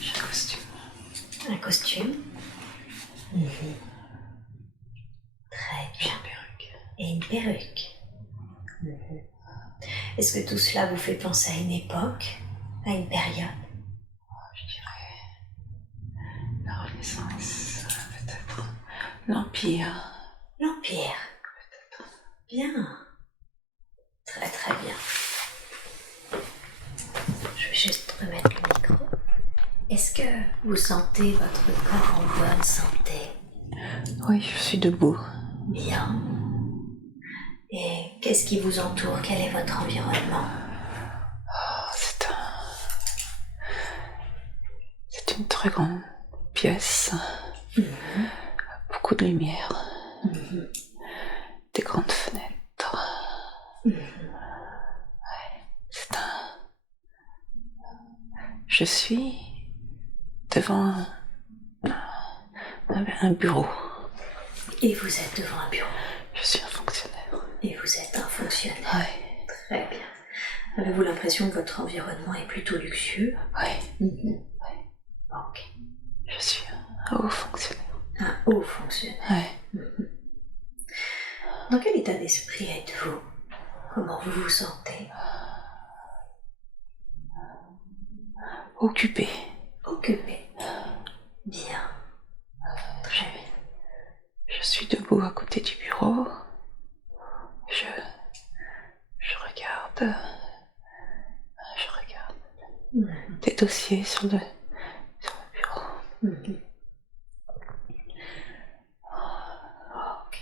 J'ai un costume. Un costume? Très J'ai bien. une perruque. Et une perruque? Est-ce que tout cela vous fait penser à une époque, à une période? Je dirais la Renaissance, peut-être. L'Empire. L'Empire? Peut-être. Bien. Très très bien. Je vais juste remettre le micro. Est-ce que vous sentez votre corps en bonne santé? Oui, je suis debout. Bien. Et qu'est-ce qui vous entoure? Quel est votre environnement? C'est une très grande pièce. Beaucoup de lumière. Des grandes fenêtres. C'est Je suis devant un bureau. Et vous êtes devant un bureau? Je suis un fonctionnaire. Et vous êtes un fonctionnaire? Oui. Très bien. Avez-vous l'impression que votre environnement est plutôt luxueux? Oui. Ok. Je suis un haut fonctionnaire. Un haut fonctionnaire? Oui. Dans quel état d'esprit êtes-vous? Comment vous vous sentez? Occupé. Occupé. Bien. Très bien. Je suis debout à côté du bureau. Je regarde. Des dossiers sur le bureau. Ok.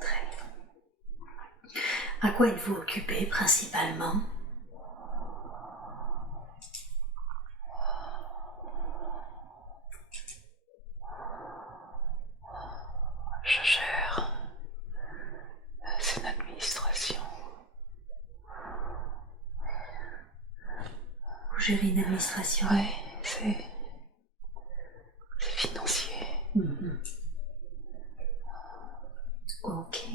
Très bien. À quoi êtes-vous occupé principalement? Je gère. C'est une administration. Vous gérez une administration? Oui, c'est financier. Ok.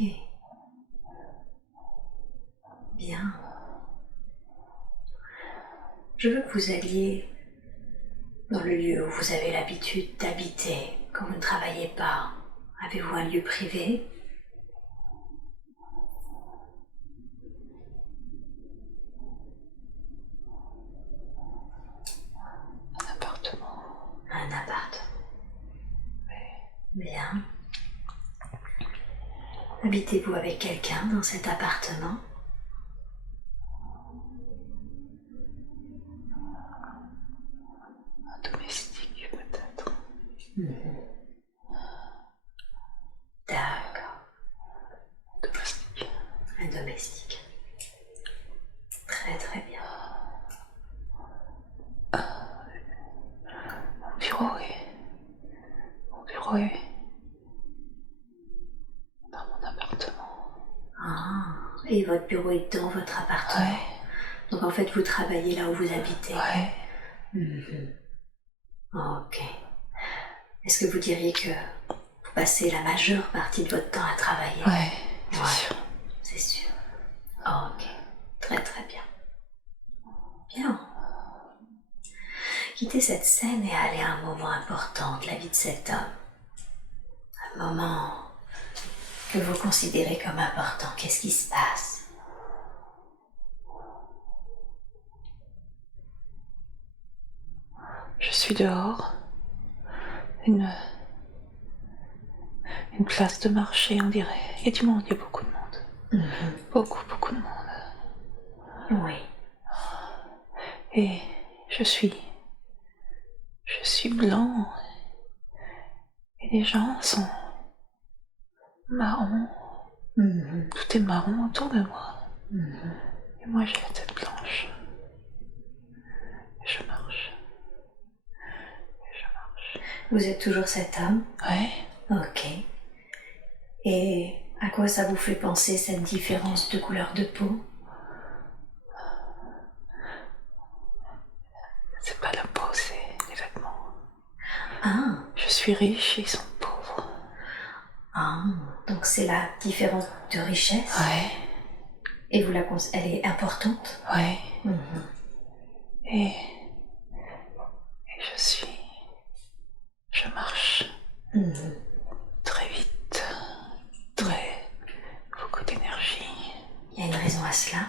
Bien. Je veux que vous alliez dans le lieu où vous avez l'habitude d'habiter quand vous ne travaillez pas. Avez-vous un lieu privé? Un appartement. Un appartement. Bien. Habitez-vous avec quelqu'un dans cet appartement? Un domestique, peut-être. D'accord. Domestique. Un domestique. Très très bien. Mon bureau est dans mon appartement. Ah, et votre bureau est dans votre appartement? Ouais. Donc en fait, vous travaillez là où vous habitez? Ouais. Ok. Est-ce que vous diriez que vous passez la majeure partie de votre temps à travailler? Ouais, c'est sûr. C'est sûr. Ok. Très très bien. Bien. Quittez cette scène et allez à un moment important de la vie de cet homme. Un moment que vous considérez comme important. Qu'est-ce qui se passe? Je suis dehors. Une place de marché, on dirait. Il y a du monde, il y a beaucoup de monde. Beaucoup de monde. Oui. Et je suis blanc et les gens sont marrons. Tout est marron autour de moi. Et moi j'ai la tête blanche. Et je marche. Vous êtes toujours cet homme? Ouais. Ok. Et à quoi ça vous fait penser cette différence de couleur de peau? C'est pas la peau, c'est les vêtements. Ah. Je suis riche et ils sont pauvres. Ah. Donc c'est la différence de richesse? Ouais. Et vous elle est importante? Ouais. Et je marche très vite, beaucoup d'énergie. Il y a une raison à cela?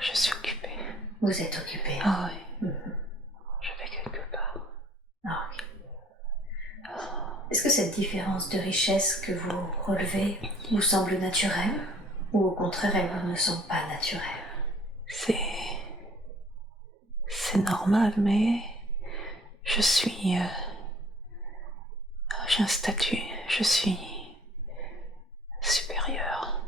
Je suis occupée. Vous êtes occupée? Ah oui. Je vais quelque part. Ah oui. Est-ce que cette différence de richesse que vous relevez vous semble naturelle? Ou au contraire, elle vous ne semble pas naturelle? C'est normal, mais j'ai un statut, je suis supérieure.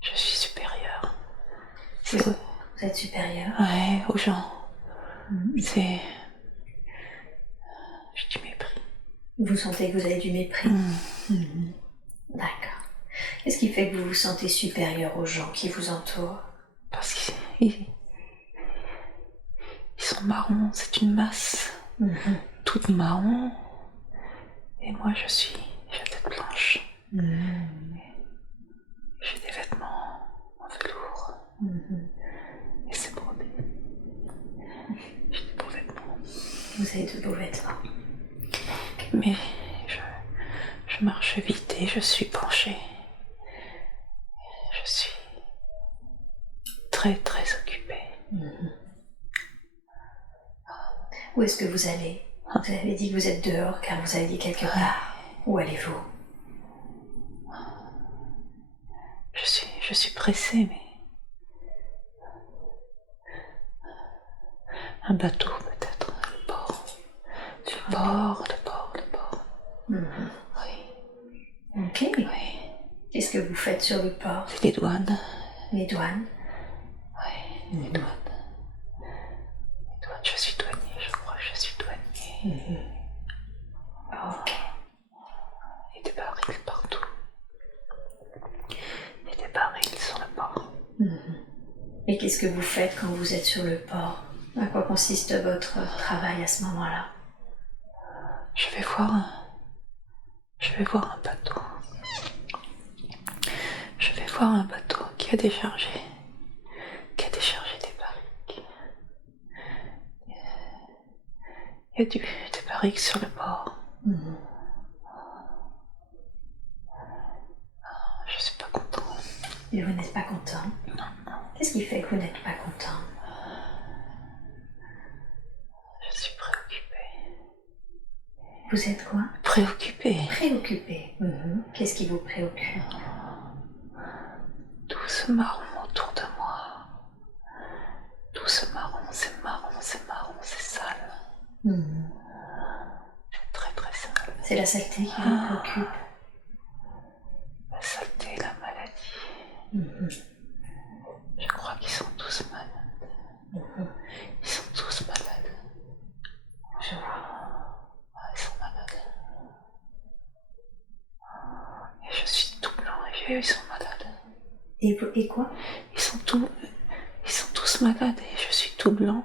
Je suis supérieure. Vous êtes supérieure? Ouais, aux gens. J'ai du mépris. Vous sentez que vous avez du mépris? D'accord. Qu'est-ce qui fait que vous vous sentez supérieur aux gens qui vous entourent? Parce qu'ils sont marrons, c'est une masse toute marron. Et moi j'ai la tête blanche. J'ai des vêtements en velours. Et c'est brodé. J'ai des beaux vêtements. Vous avez de beaux vêtements. Mais je marche vite et je suis penchée. Je suis très très occupée. Où est-ce que vous allez? Vous avez dit que vous êtes dehors car vous allez quelque part. Où allez-vous? Je suis pressée, mais... Un bateau peut-être, le port. Le port. Oui. Ok. Oui. Qu'est-ce que vous faites sur le port? C'est les douanes. Les douanes? Oui, les douanes. Je suis douanier, je crois que je suis douanier. Ok. Il y a des barils partout. Il y a des barils sur le port. Et qu'est-ce que vous faites quand vous êtes sur le port? À quoi consiste votre travail à ce moment-là? Je vais voir un bateau. Je vais voir un bateau qui a déchargé des barriques. Il y a des barriques sur le port. Je suis pas content. Et vous n'êtes pas content? Non. Qu'est-ce qui fait que vous n'êtes pas content? Je suis préoccupée. Vous êtes quoi? Préoccupée. Préoccupée. Qu'est-ce qui vous préoccupe? Tout ce marron autour de moi. Tout ce marron, c'est sale. C'est très très sale. C'est la saleté qui vous préoccupe? La saleté et la maladie. Je crois qu'ils sont tous malades. Ils sont tous malades. Je vois. Ils sont malades. Et je suis tout blanc et ils sont malades. Et quoi? Ils sont tous malades et je suis tout blanc.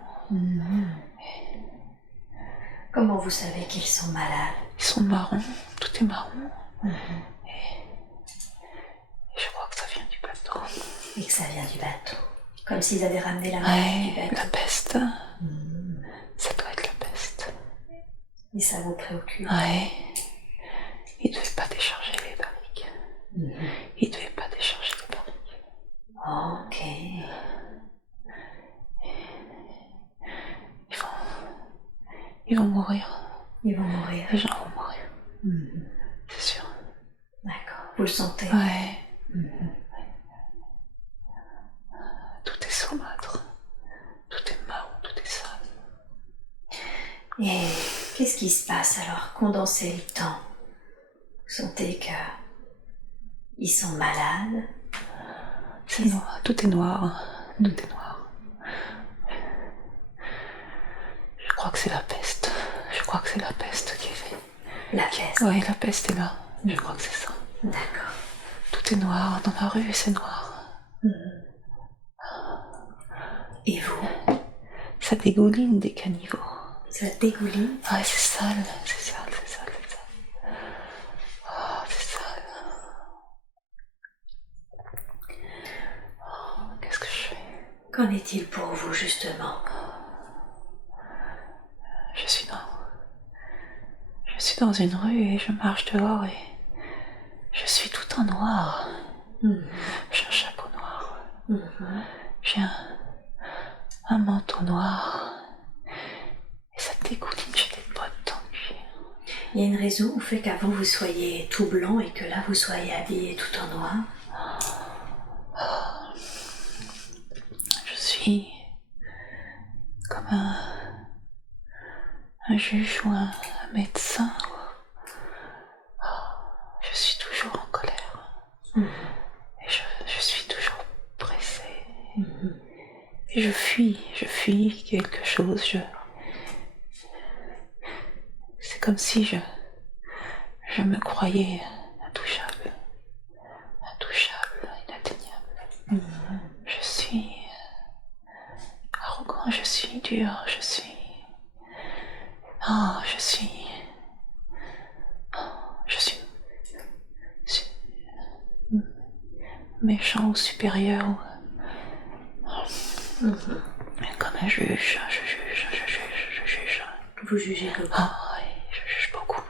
Comment vous savez qu'ils sont malades? Ils sont marrons, tout est marron. Et je crois que ça vient du bateau. Et que ça vient du bateau. Comme s'ils avaient ramené la maladie du bateau. La peste. Ça doit être la peste. Et ça vous préoccupe? Ouais. Ils ne devaient pas décharger les barriques. Ils ne devaient pas décharger les barriques. Ok. Ils vont mourir. Ils vont mourir. Les gens vont mourir. C'est sûr. D'accord. Vous le sentez? Ouais. Et qu'est-ce qui se passe alors? Condensez le temps. Vous sentez que ils sont malades? C'est noir, tout est noir, tout est noir. Je crois que c'est la peste. Je crois que c'est la peste qui est fait. La peste? Oui, la peste est là. Je crois que c'est ça. D'accord. Tout est noir, dans la rue c'est noir. Et vous? Ça dégouline des caniveaux. Ça dégouline? Ouais, c'est sale, c'est sale, c'est sale, c'est sale. Oh, c'est sale. Oh, qu'est-ce que je fais? Qu'en est-il pour vous, justement? Je suis dans une rue et je marche dehors et je suis tout en noir. J'ai un chapeau noir. J'ai un manteau noir. Et ça dégouline, j'ai des bottes en cuir. Il y a une raison au fait qu'avant vous soyez tout blanc et que là vous soyez habillé tout en noir? Je suis comme un juge ou un médecin. Je suis toujours en colère. Et je suis toujours pressée. Et je fuis quelque chose. C'est comme si je me croyais intouchable, inatteignable. Je suis arrogant, je suis dur, je suis méchant ou supérieur. Comme un juge, je juge. Vous jugez beaucoup? Ah oui, je juge beaucoup.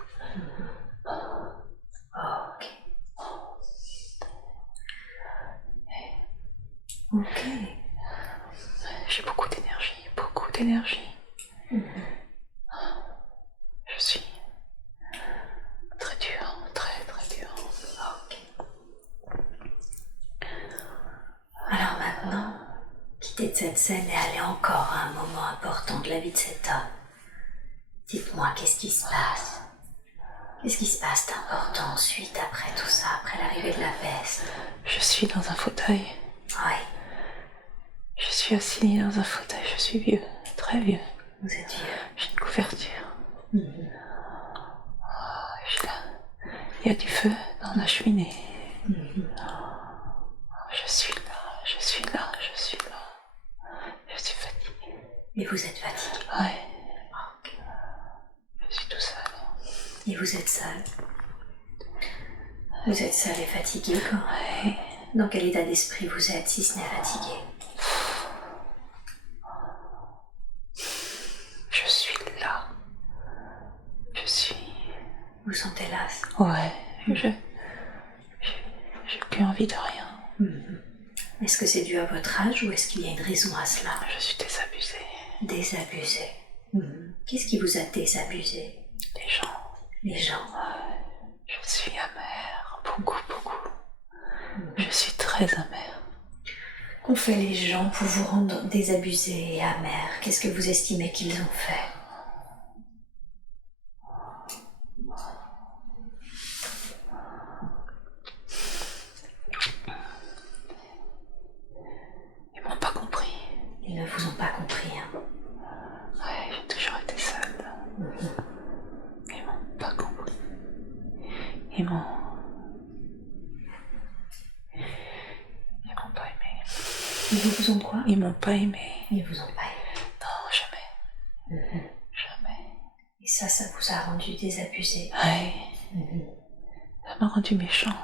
Ok. Ok. J'ai beaucoup d'énergie. Je suis très dur, très dur. Ok. Alors maintenant, quittez de cette scène et allez encore à un moment important de la vie de cet homme. Dites-moi, qu'est-ce qui se passe? Qu'est-ce qui se passe d'important ensuite, après tout ça, après l'arrivée de la peste? Je suis dans un fauteuil. Oui. Je suis assis dans un fauteuil, je suis vieux, très vieux. Vous êtes vieux. J'ai une couverture. Il y a du feu dans la cheminée. Je suis là. Je suis fatiguée. Et vous êtes fatigué? Ouais. Ok. Je suis tout seul. Et vous êtes seul? Vous êtes seul et fatigué quand? Ouais. Dans quel état d'esprit vous êtes, si ce n'est fatigué? Je suis là. Vous sentez las? Ouais. J'ai plus envie de rien. Est-ce que c'est dû à votre âge ou est-ce qu'il y a une raison à cela? Je suis désabusée. Désabusé. Qu'est-ce qui vous a désabusé? Les gens. Les gens. Je suis amère. Beaucoup. Je suis très amère. Qu'ont fait les gens pour vous rendre désabusé et amer? Qu'est-ce que vous estimez qu'ils ont fait? Ils m'ont pas compris. Ils ne vous ont pas compris, hein? Ouais, j'ai toujours été seule. Ils m'ont pas compris. Ils m'ont pas aimé. Ils vous ont quoi? Ils m'ont pas aimé. Ils vous ont pas aimé? Non, jamais. Jamais. Et ça vous a rendu désabusé? Ouais. Ça m'a rendu méchant.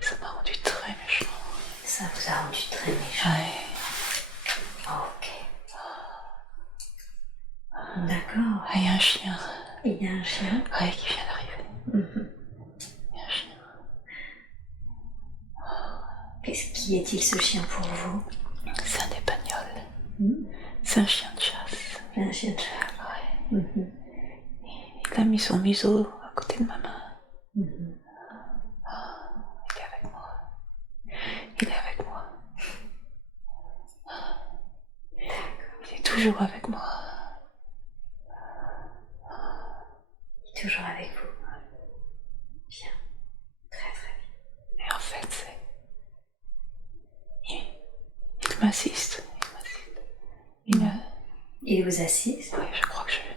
Ça m'a rendu très méchant. Ça vous a rendu très méchant? Ouais. Ok. D'accord. Il y a un chien. Il y a un chien? Ouais, qui vient d'arriver. Il y a un chien. Qui est-il ce chien pour vous? C'est un épagnol. C'est un chien de chasse. Un chien de chasse? Ouais. Il a mis son museau à côté de ma main. Il est avec moi. Il est toujours avec moi. m'assiste. Il Il vous assiste? Oui, je crois que je viens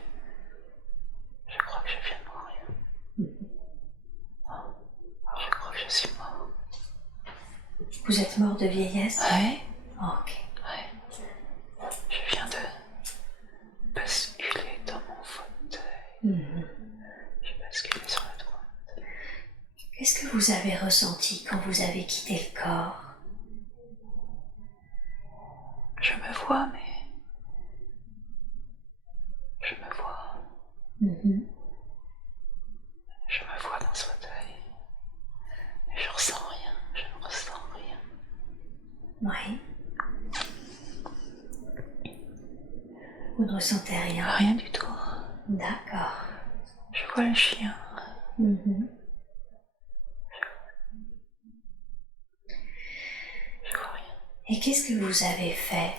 de mourir. Je crois que je suis mort. Vous êtes mort de vieillesse? Ouais. Ok. Ouais. Je viens de basculer dans mon fauteuil. J'ai basculé sur la droite. Qu'est-ce que vous avez ressenti quand vous avez quitté le corps? Je me vois, mais... Je me vois. Je me vois dans ce fauteuil. Mais je ressens rien. Je ne ressens rien. Oui. Vous ne ressentez rien? Rien du tout. D'accord. Je vois le chien. Je vois rien. Et qu'est-ce que vous avez fait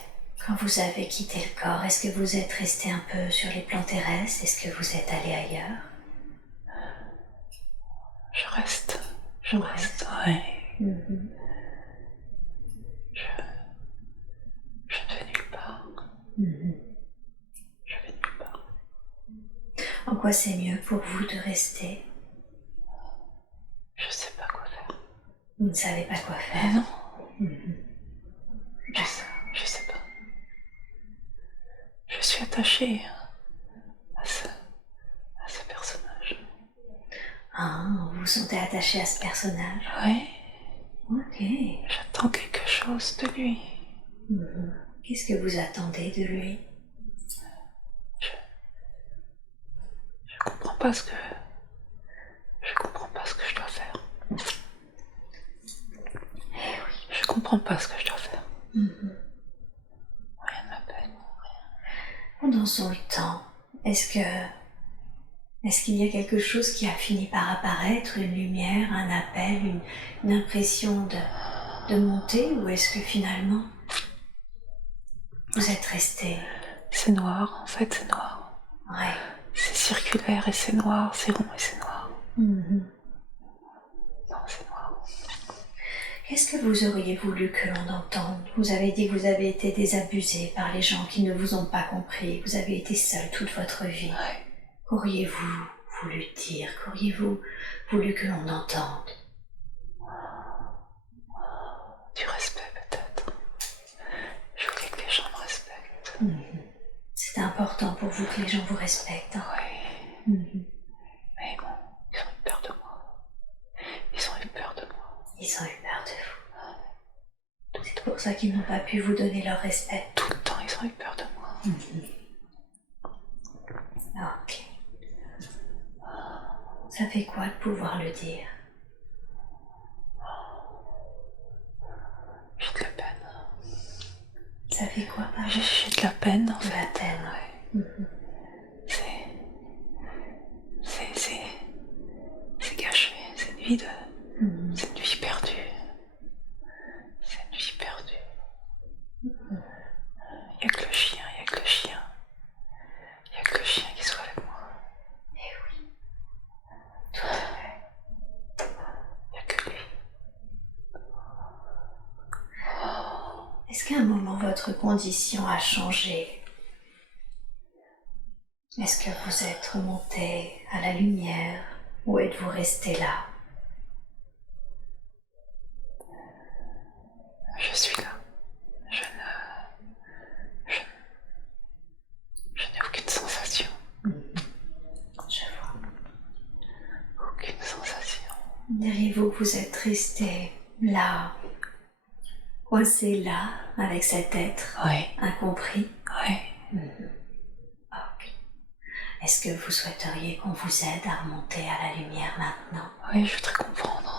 quand vous avez quitté le corps? Est-ce que vous êtes resté un peu sur les plans terrestres? Est-ce que vous êtes allé ailleurs? Je reste, ouais. Je ne vais nulle part. Je vais nulle part. En quoi c'est mieux pour vous de rester? Je sais pas quoi faire. Vous ne savez pas quoi faire? Mais non. Je sais pas. Je suis attachée à ce personnage. Ah, vous vous sentez attaché à ce personnage? Oui. Ok. J'attends quelque chose de lui. Qu'est-ce que vous attendez de lui? Je comprends pas ce que je dois faire. Je comprends pas ce que je dois faire. Rien ne m'appelle. Pendant son temps, est-ce qu'il y a quelque chose qui a fini par apparaître, une lumière, un appel, une impression de monter, ou est-ce que finalement vous êtes resté? C'est noir, en fait, c'est noir. Ouais. C'est circulaire et c'est noir, c'est rond et c'est noir. Non, c'est noir. Qu'est-ce que vous auriez voulu que l'on entende? Vous avez dit que vous avez été désabusé par les gens qui ne vous ont pas compris. Vous avez été seul toute votre vie. Ouais. Qu'auriez-vous voulu dire? Qu'auriez-vous voulu que l'on entende? Du respect, peut-être. Je voulais que les gens me respectent. C'est important pour vous que les gens vous respectent. Oui. Mais bon, ils ont eu peur de moi. Ils ont eu peur de vous. C'est pour ça qu'ils n'ont pas pu vous donner leur respect. Tout le temps, ils ont eu peur de moi. Ok. Ça fait quoi de pouvoir le dire? J'ai de la peine. Ça fait quoi, pardon? J'ai de la peine, en fait. De la peine, ouais. C'est gâché. C'est une vie c'est une vie perdue. C'est une vie perdue. Il n'y a que le chien. Il n'y a que le chien qui soit avec moi. Eh oui. Tout à fait. Il n'y a que lui. Est-ce qu'à un moment votre condition a changé? Est-ce que vous êtes remonté à la lumière ou êtes-vous resté là? Je suis là. Je n'ai aucune sensation. Je vois. Aucune sensation. Diriez-vous que vous êtes resté là, coincé là, avec cet être incompris? Oui. Ok. Est-ce que vous souhaiteriez qu'on vous aide à remonter à la lumière maintenant? Oui, je voudrais comprendre.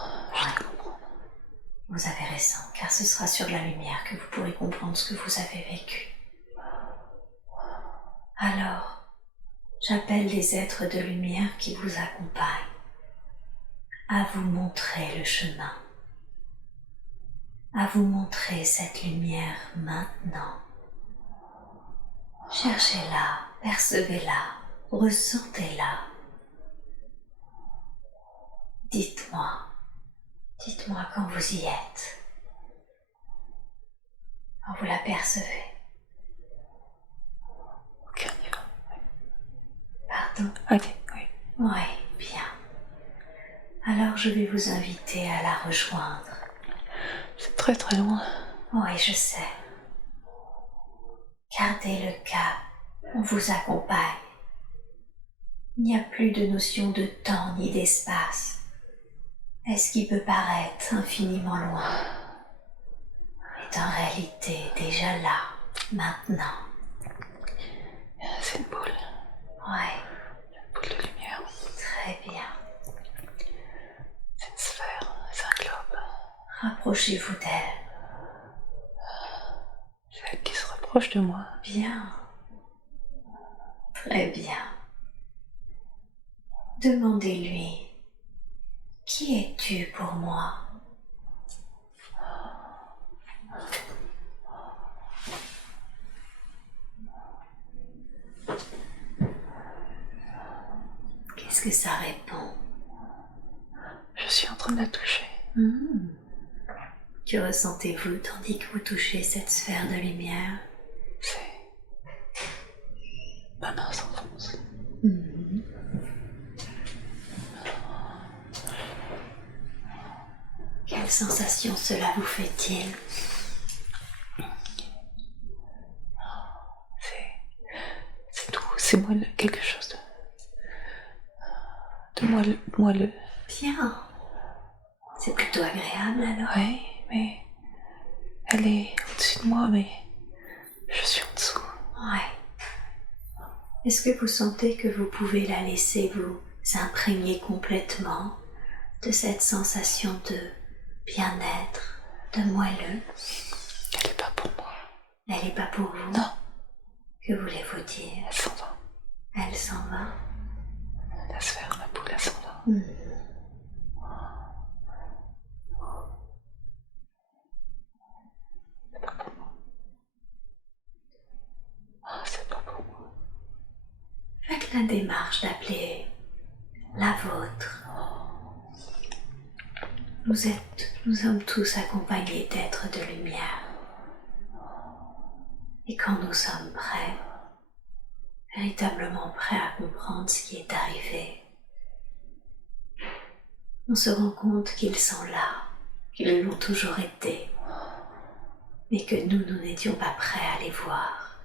Vous avez raison, car ce sera sur la lumière que vous pourrez comprendre ce que vous avez vécu. Alors, j'appelle les êtres de lumière qui vous accompagnent à vous montrer le chemin, à vous montrer cette lumière maintenant. Cherchez-la, percevez-la, ressentez-la. Dites-moi quand vous y êtes. quand vous l'apercevez. Ok, on y va. Pardon? Ok, oui. Oui, bien. Alors je vais vous inviter à la rejoindre. C'est très très loin. Oui, je sais. Gardez le cap, on vous accompagne. Il n'y a plus de notion de temps ni d'espace. Est-ce qui peut paraître infiniment loin est en réalité déjà là, maintenant. C'est une boule. Ouais, Une boule de lumière. très bien. C'est une sphère. C'est un globe. Rapprochez-vous d'elle. C'est elle qui se rapproche de moi. Bien. Très bien. Demandez-lui, qui es-tu pour moi? Qu'est-ce que ça répond? Je suis en train de la toucher. Que ressentez-vous tandis que vous touchez cette sphère de lumière? C'est... Ma main s'enfonce. Quelle sensation cela vous fait-il? C'est doux, c'est moelleux, quelque chose de moelleux. Bien. C'est plutôt agréable alors? Oui, mais elle est au-dessus de moi, mais je suis en dessous. Ouais. Est-ce que vous sentez que vous pouvez la laisser vous imprégner complètement de cette sensation de bien-être, de moelleux? Elle n'est pas pour moi. Elle n'est pas pour vous? Non. Que voulez-vous dire? Elle s'en va. Elle s'en va? La sphère, la boule, elle s'en va. C'est pas pour moi. C'est pas pour moi. Faites la démarche d'appeler la vôtre. Nous sommes tous accompagnés d'êtres de lumière. Et quand nous sommes prêts, véritablement prêts à comprendre ce qui est arrivé, on se rend compte qu'ils sont là, qu'ils l'ont toujours été, mais que nous n'étions pas prêts à les voir.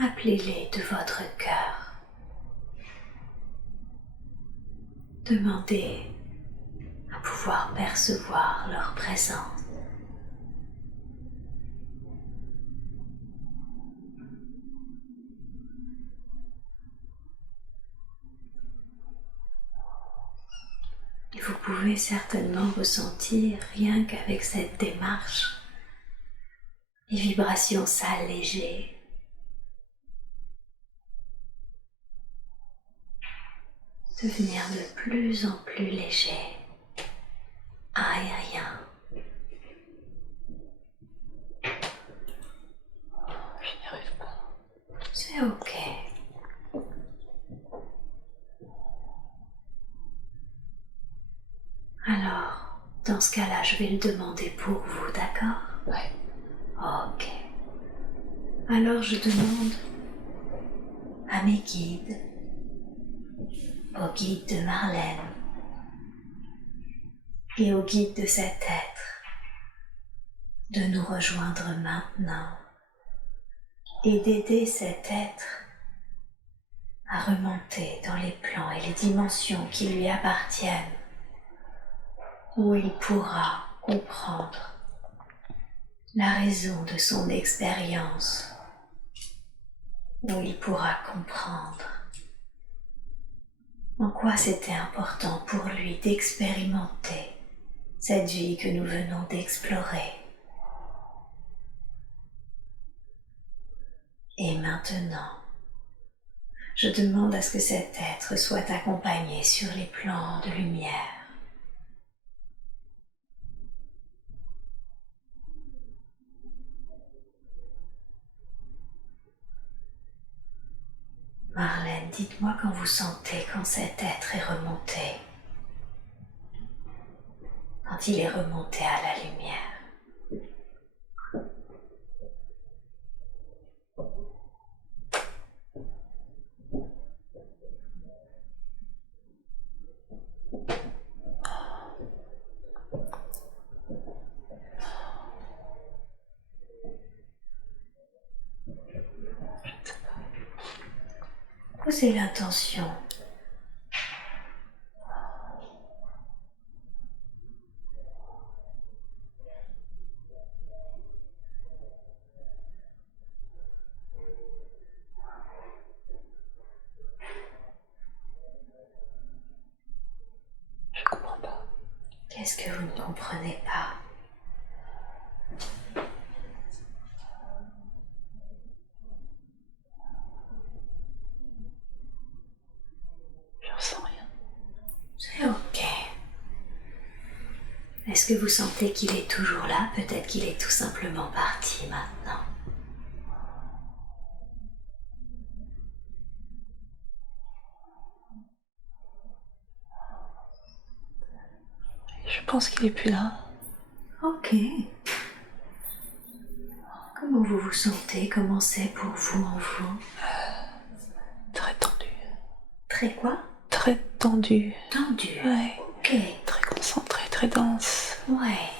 Appelez-les de votre cœur. Demandez à pouvoir percevoir leur présence. Et vous pouvez certainement ressentir, rien qu'avec cette démarche, les vibrations s'alléger. Devenir de plus en plus léger, aérien. Je n'y arrive pas. C'est ok. Alors, dans ce cas-là, je vais le demander pour vous, d'accord? Ouais. Ok. Alors je demande à mes guides, au guide de Marlène et au guide de cet être, de nous rejoindre maintenant et d'aider cet être à remonter dans les plans et les dimensions qui lui appartiennent, où il pourra comprendre la raison de son expérience, où il pourra comprendre en quoi c'était important pour lui d'expérimenter cette vie que nous venons d'explorer. Et maintenant, je demande à ce que cet être soit accompagné sur les plans de lumière. Marlène, dites-moi quand vous sentez quand cet être est remonté, quand il est remonté à la lumière. Posez l'intention. Je comprends pas. Qu'est-ce que vous ne comprenez pas? Je ressens rien. C'est ok. Est-ce que vous sentez qu'il est toujours là? Peut-être qu'il est tout simplement parti maintenant. Je pense qu'il est plus là. Ok. Comment vous vous sentez? Comment c'est pour vous en vous? Très tendu. Très quoi? Très tendu. Tendu. Ouais. Ok. Très concentré, très dense. Ouais.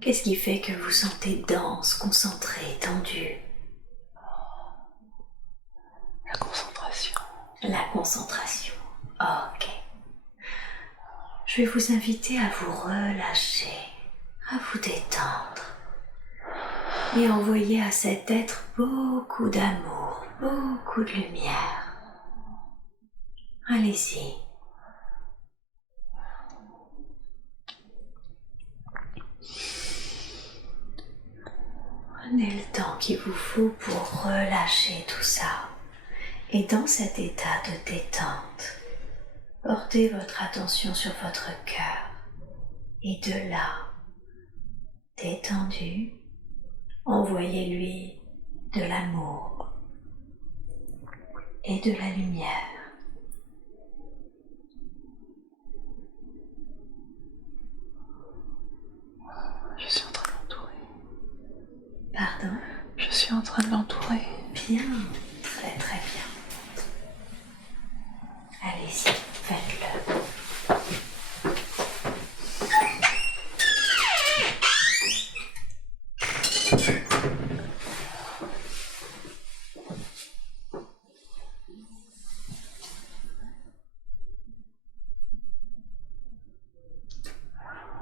Qu'est-ce qui fait que vous sentez dense, concentré, tendu? La concentration. La concentration. Ok. Je vais vous inviter à vous relâcher, à vous détendre et envoyer à cet être beaucoup d'amour, beaucoup de lumière. Allez-y. Prenez le temps qu'il vous faut pour relâcher tout ça. Et dans cet état de détente, portez votre attention sur votre cœur. Et de là, détendu, envoyez-lui de l'amour et de la lumière. Je suis en train de l'entourer. Pardon? Je suis en train de l'entourer. Bien, très très bien. Allez-y, faites-le.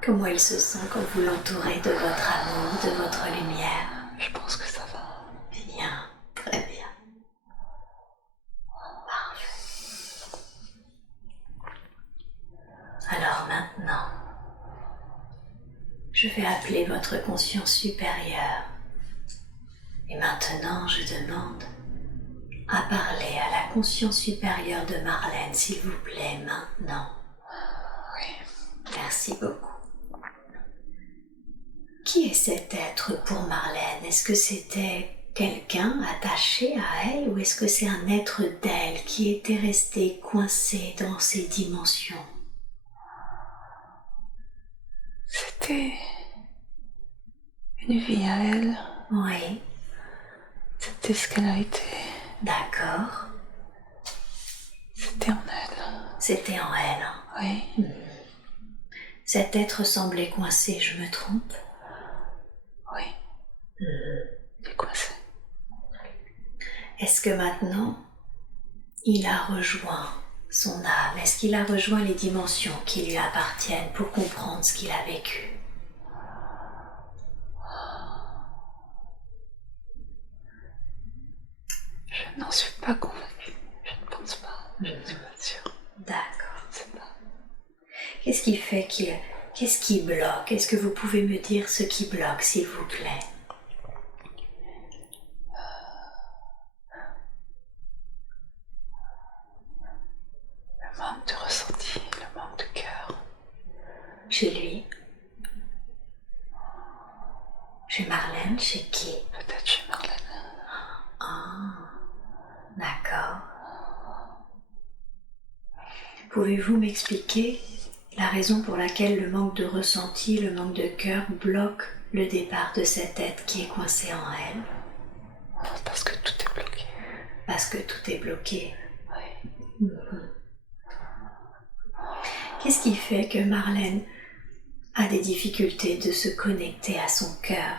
Comment il se sent quand vous l'entourez de votre amour, de votre lumière? Je pense que ça va. Bien, très bien. Parfait. Alors maintenant, je vais appeler votre conscience supérieure. Et maintenant, je demande à parler à la conscience supérieure de Marlène, s'il vous plaît, maintenant. Oui. Merci beaucoup. Qui est cet être pour Marlène? Est-ce que c'était quelqu'un attaché à elle ou est-ce que c'est un être d'elle qui était resté coincé dans ces dimensions? C'était une vie à elle. Oui, C'était ce qu'elle a été. d'accord. C'était en elle. C'était en elle. Oui. Cet être semblait coincé, je me trompe? Oui. Il est coincé. Est-ce que maintenant, il a rejoint son âme? Est-ce qu'il a rejoint les dimensions qui lui appartiennent pour comprendre ce qu'il a vécu? Je n'en suis pas convaincue. Je ne pense pas. Je ne suis pas sûre. D'accord. Je ne sais pas. Qu'est-ce qui fait qu'il... Qu'est-ce qui bloque? Est-ce que vous pouvez me dire ce qui bloque, s'il vous plaît? Le manque de ressenti, le manque de cœur. Chez lui? Chez Marlène? Chez qui? Peut-être chez Marlène. Ah, d'accord. Pouvez-vous m'expliquer la raison pour laquelle le manque de ressenti, le manque de cœur bloque le départ de cet être qui est coincé en elle? Parce que tout est bloqué. Parce que tout est bloqué. Oui. Qu'est-ce qui fait que Marlène a des difficultés de se connecter à son cœur?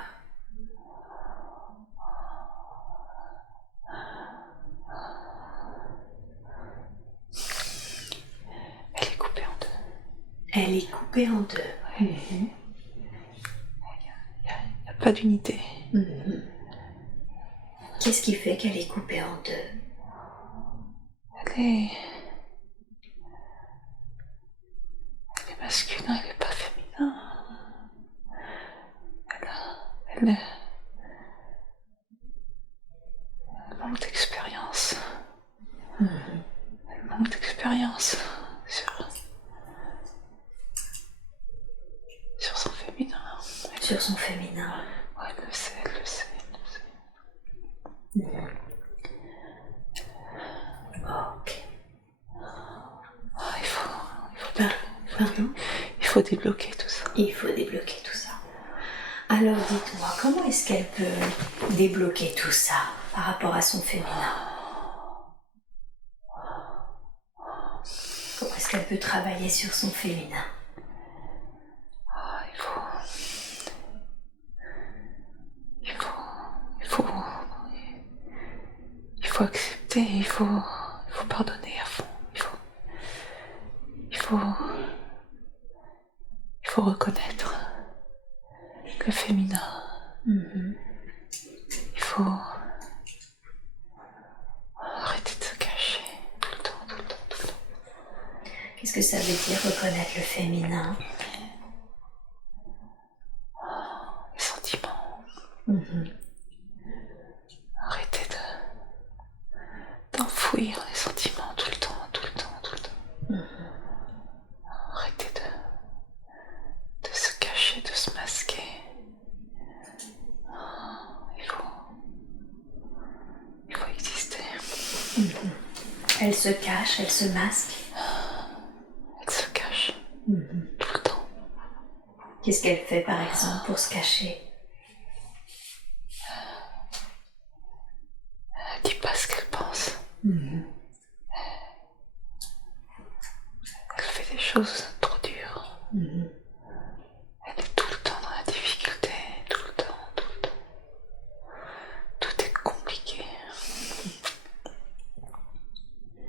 Elle est coupée en deux. Ouais. Il n'y a pas d'unité. Qu'est-ce qui fait qu'elle est coupée en deux? Elle est masculin, elle n'est pas féminin. Elle manque d'expérience. Elle manque d'expérience sur son féminin. Sur son féminin. Ouais, elle le sait. Ok. Il faut débloquer tout ça. Il faut débloquer tout ça. Alors dites-moi, comment est-ce qu'elle peut débloquer tout ça par rapport à son féminin? Comment est-ce qu'elle peut travailler sur son féminin? Il faut accepter, il faut pardonner à fond. Il faut reconnaître le féminin. Il faut arrêter de se cacher tout le temps. Qu'est-ce que ça veut dire reconnaître le féminin? Les sentiments. Arrêter d'enfouir les sentiments tout le temps. Arrêter de se cacher, de se masquer. Il faut exister. Elle se cache, elle se masque. Elle se cache tout le temps. Qu'est-ce qu'elle fait par exemple pour se cacher? Elle dit pas ce qu'elle pense. Elle fait des choses trop dures. Elle est tout le temps dans la difficulté, tout le temps. Tout est compliqué.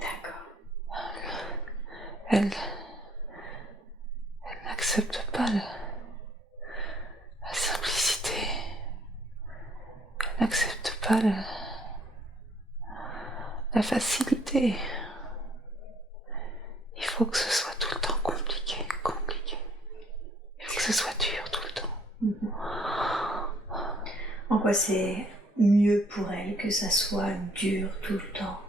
D'accord. Elle n'accepte pas la simplicité. Elle n'accepte pas la facilité. Il faut que ce soit tout le temps compliqué. Il faut que ce soit dur tout le temps. En quoi c'est mieux pour elle que ça soit dur tout le temps?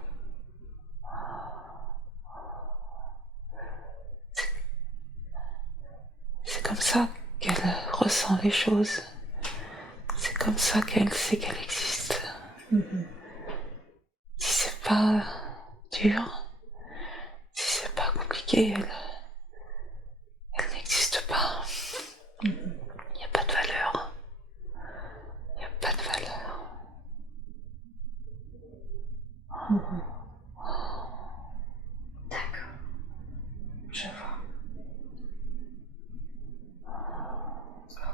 C'est comme ça qu'elle ressent les choses. C'est comme ça qu'elle sait qu'elle existe. Si c'est pas dur, si c'est pas compliqué, elle n'existe pas. Il n'y a pas de valeur. D'accord. Je vois.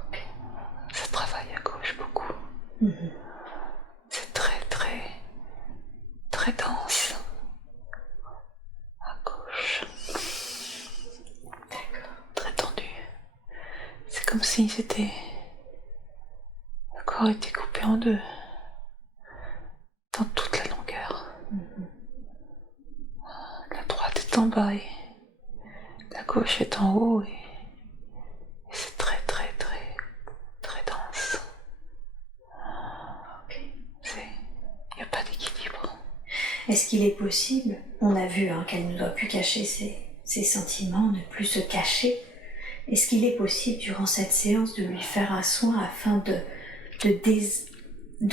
Ok. Ça travaille à gauche beaucoup. C'est très dense. À gauche. D'accord. Très tendu. C'est comme si le corps était coupé en deux. Dans toute la longueur. La droite est en bas et la gauche est en haut et c'est très dense. Il n'y a pas d'équilibre. Est-ce qu'il est possible, on a vu qu'elle ne doit plus cacher ses sentiments, ne plus se cacher, est-ce qu'il est possible durant cette séance de lui faire un soin afin de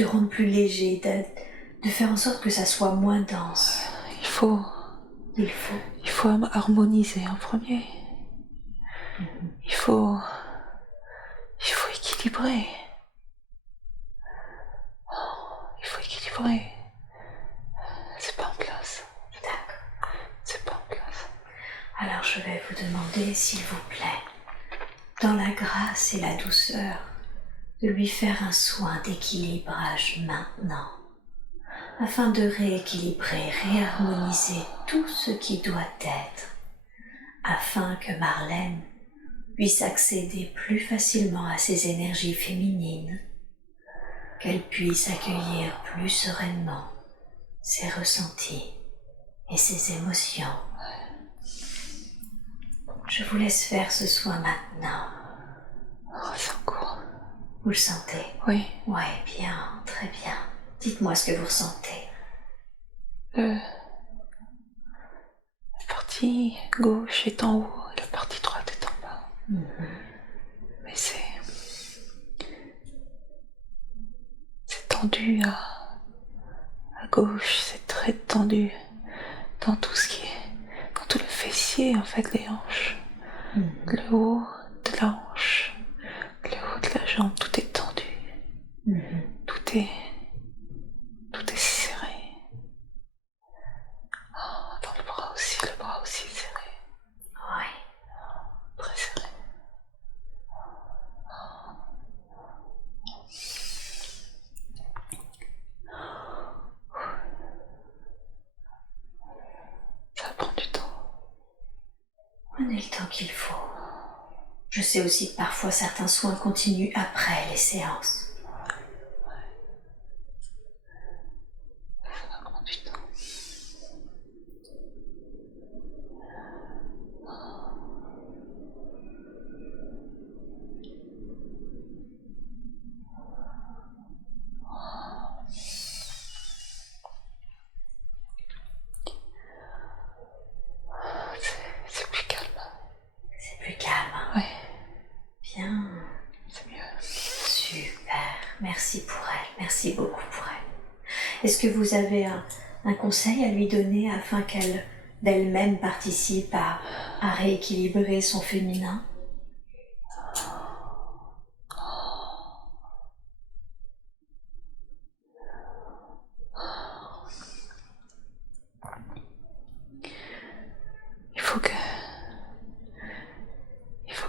rendre plus léger, de faire en sorte que ça soit moins dense? Il faut harmoniser en premier. Il faut équilibrer. C'est pas en place. C'est pas en place. Alors je vais vous demander, s'il vous plaît, dans la grâce et la douceur, de lui faire un soin d'équilibrage maintenant, afin de rééquilibrer, réharmoniser tout ce qui doit être, afin que Marlène puisse accéder plus facilement à ses énergies féminines, qu'elle puisse accueillir plus sereinement ses ressentis et ses émotions. Je vous laisse faire ce soin maintenant. Oh, c'est en cours. Vous le sentez? Oui. Ouais, bien, très bien. Dites-moi ce que vous ressentez. La partie gauche est en haut, la partie droite est en bas. Mais c'est tendu à gauche, c'est très tendu dans tout ce qui est, dans tout le fessier en fait, les hanches, le haut de la hanche, le haut de la jambe, tout est tendu, tout est serré. Oh, dans le bras aussi est serré. Ouais. Très serré. Ça va prendre du temps. Prenez le temps qu'il faut. Je sais aussi que parfois certains soins continuent après les séances. Ça va prendre du temps. C'est plus calme. C'est plus calme. Ouais. Bien. C'est mieux. Super. Merci pour elle. Merci beaucoup pour elle. Est-ce que vous avez un conseil à lui donner afin qu'elle, d'elle-même, participe à rééquilibrer son féminin? Il faut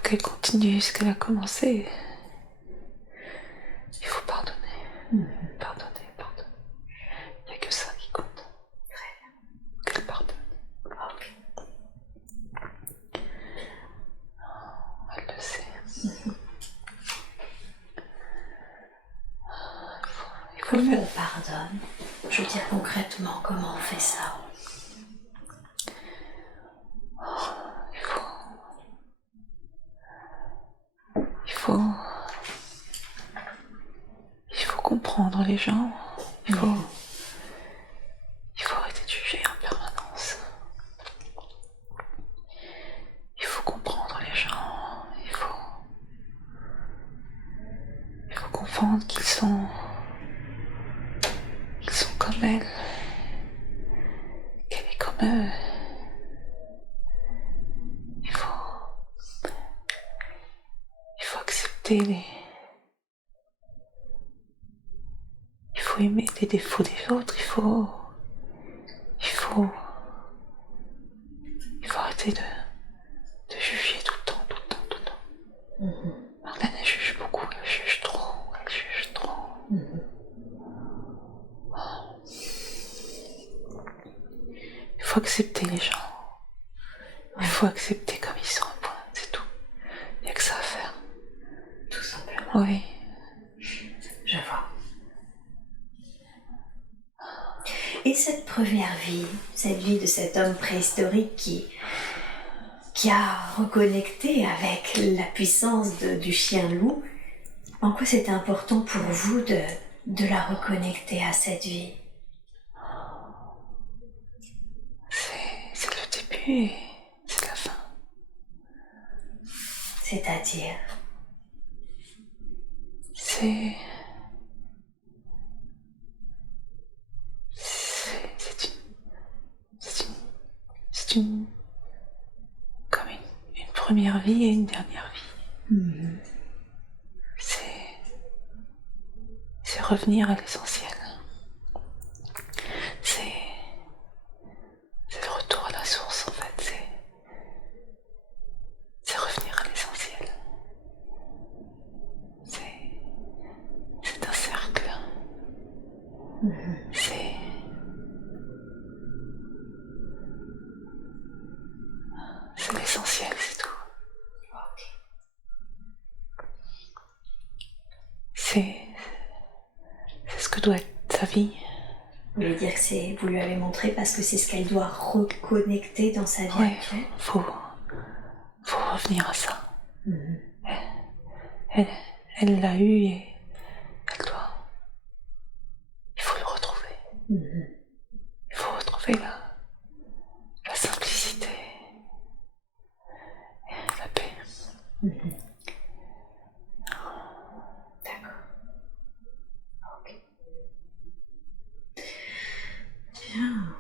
qu'elle continue ce qu'elle a commencé. Il faut pardonner. Pardonner. Il n'y a que ça qui compte. Très bien. Qu'elle pardonne. Ok. Elle le sait. Il faut le Comment faire. on pardonne? Je veux dire concrètement, comment on fait ça? Il faut comprendre les gens. Il faut arrêter de juger en permanence. Il faut comprendre les gens. Il faut comprendre qu'ils sont comme elle. Qu'elle est comme eux. Il faut accepter il faut aimer les défauts des autres. Il faut arrêter de juger tout le temps. Marlène, elle juge beaucoup, elle juge trop. Il faut accepter les gens. Il faut accepter comme ils sont, point, c'est tout. Il n'y a que ça à faire. Tout simplement. Oui. Je vois. Et cette première vie, cette vie de cet homme préhistorique qui a reconnecté avec la puissance du chien loup, en quoi c'était important pour vous de la reconnecter à cette vie? C'est le début et c'est la fin. C'est-à-dire? C'est comme une première vie et une dernière vie. C'est revenir à l'essentiel. C'est le retour à la source en fait. C'est revenir à l'essentiel. C'est un cercle. C'est l'essentiel, c'est tout. Ok. c'est ce que doit être sa vie. Vous voulez dire que vous lui avez montré parce que c'est ce qu'elle doit reconnecter dans sa vie actuelle? Faut revenir à ça. Elle l'a eu et il faut le retrouver. Il faut retrouver la simplicité et la paix. D'accord. Ok. Bien.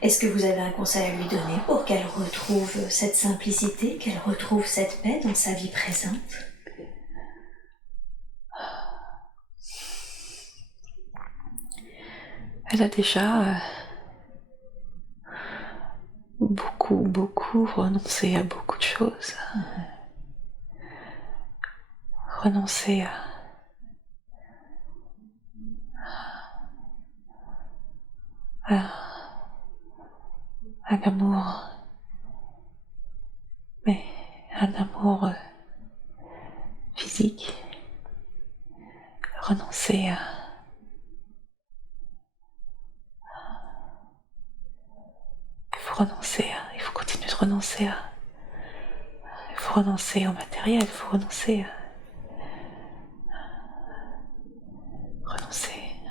Est-ce que vous avez un conseil à lui donner pour qu'elle retrouve cette simplicité, qu'elle retrouve cette paix dans sa vie présente? Elle a déjà beaucoup renoncé à beaucoup de choses. Renoncé à l'amour, mais un amour physique. Renoncer il faut continuer de renoncer il faut renoncer au matériel, il faut renoncer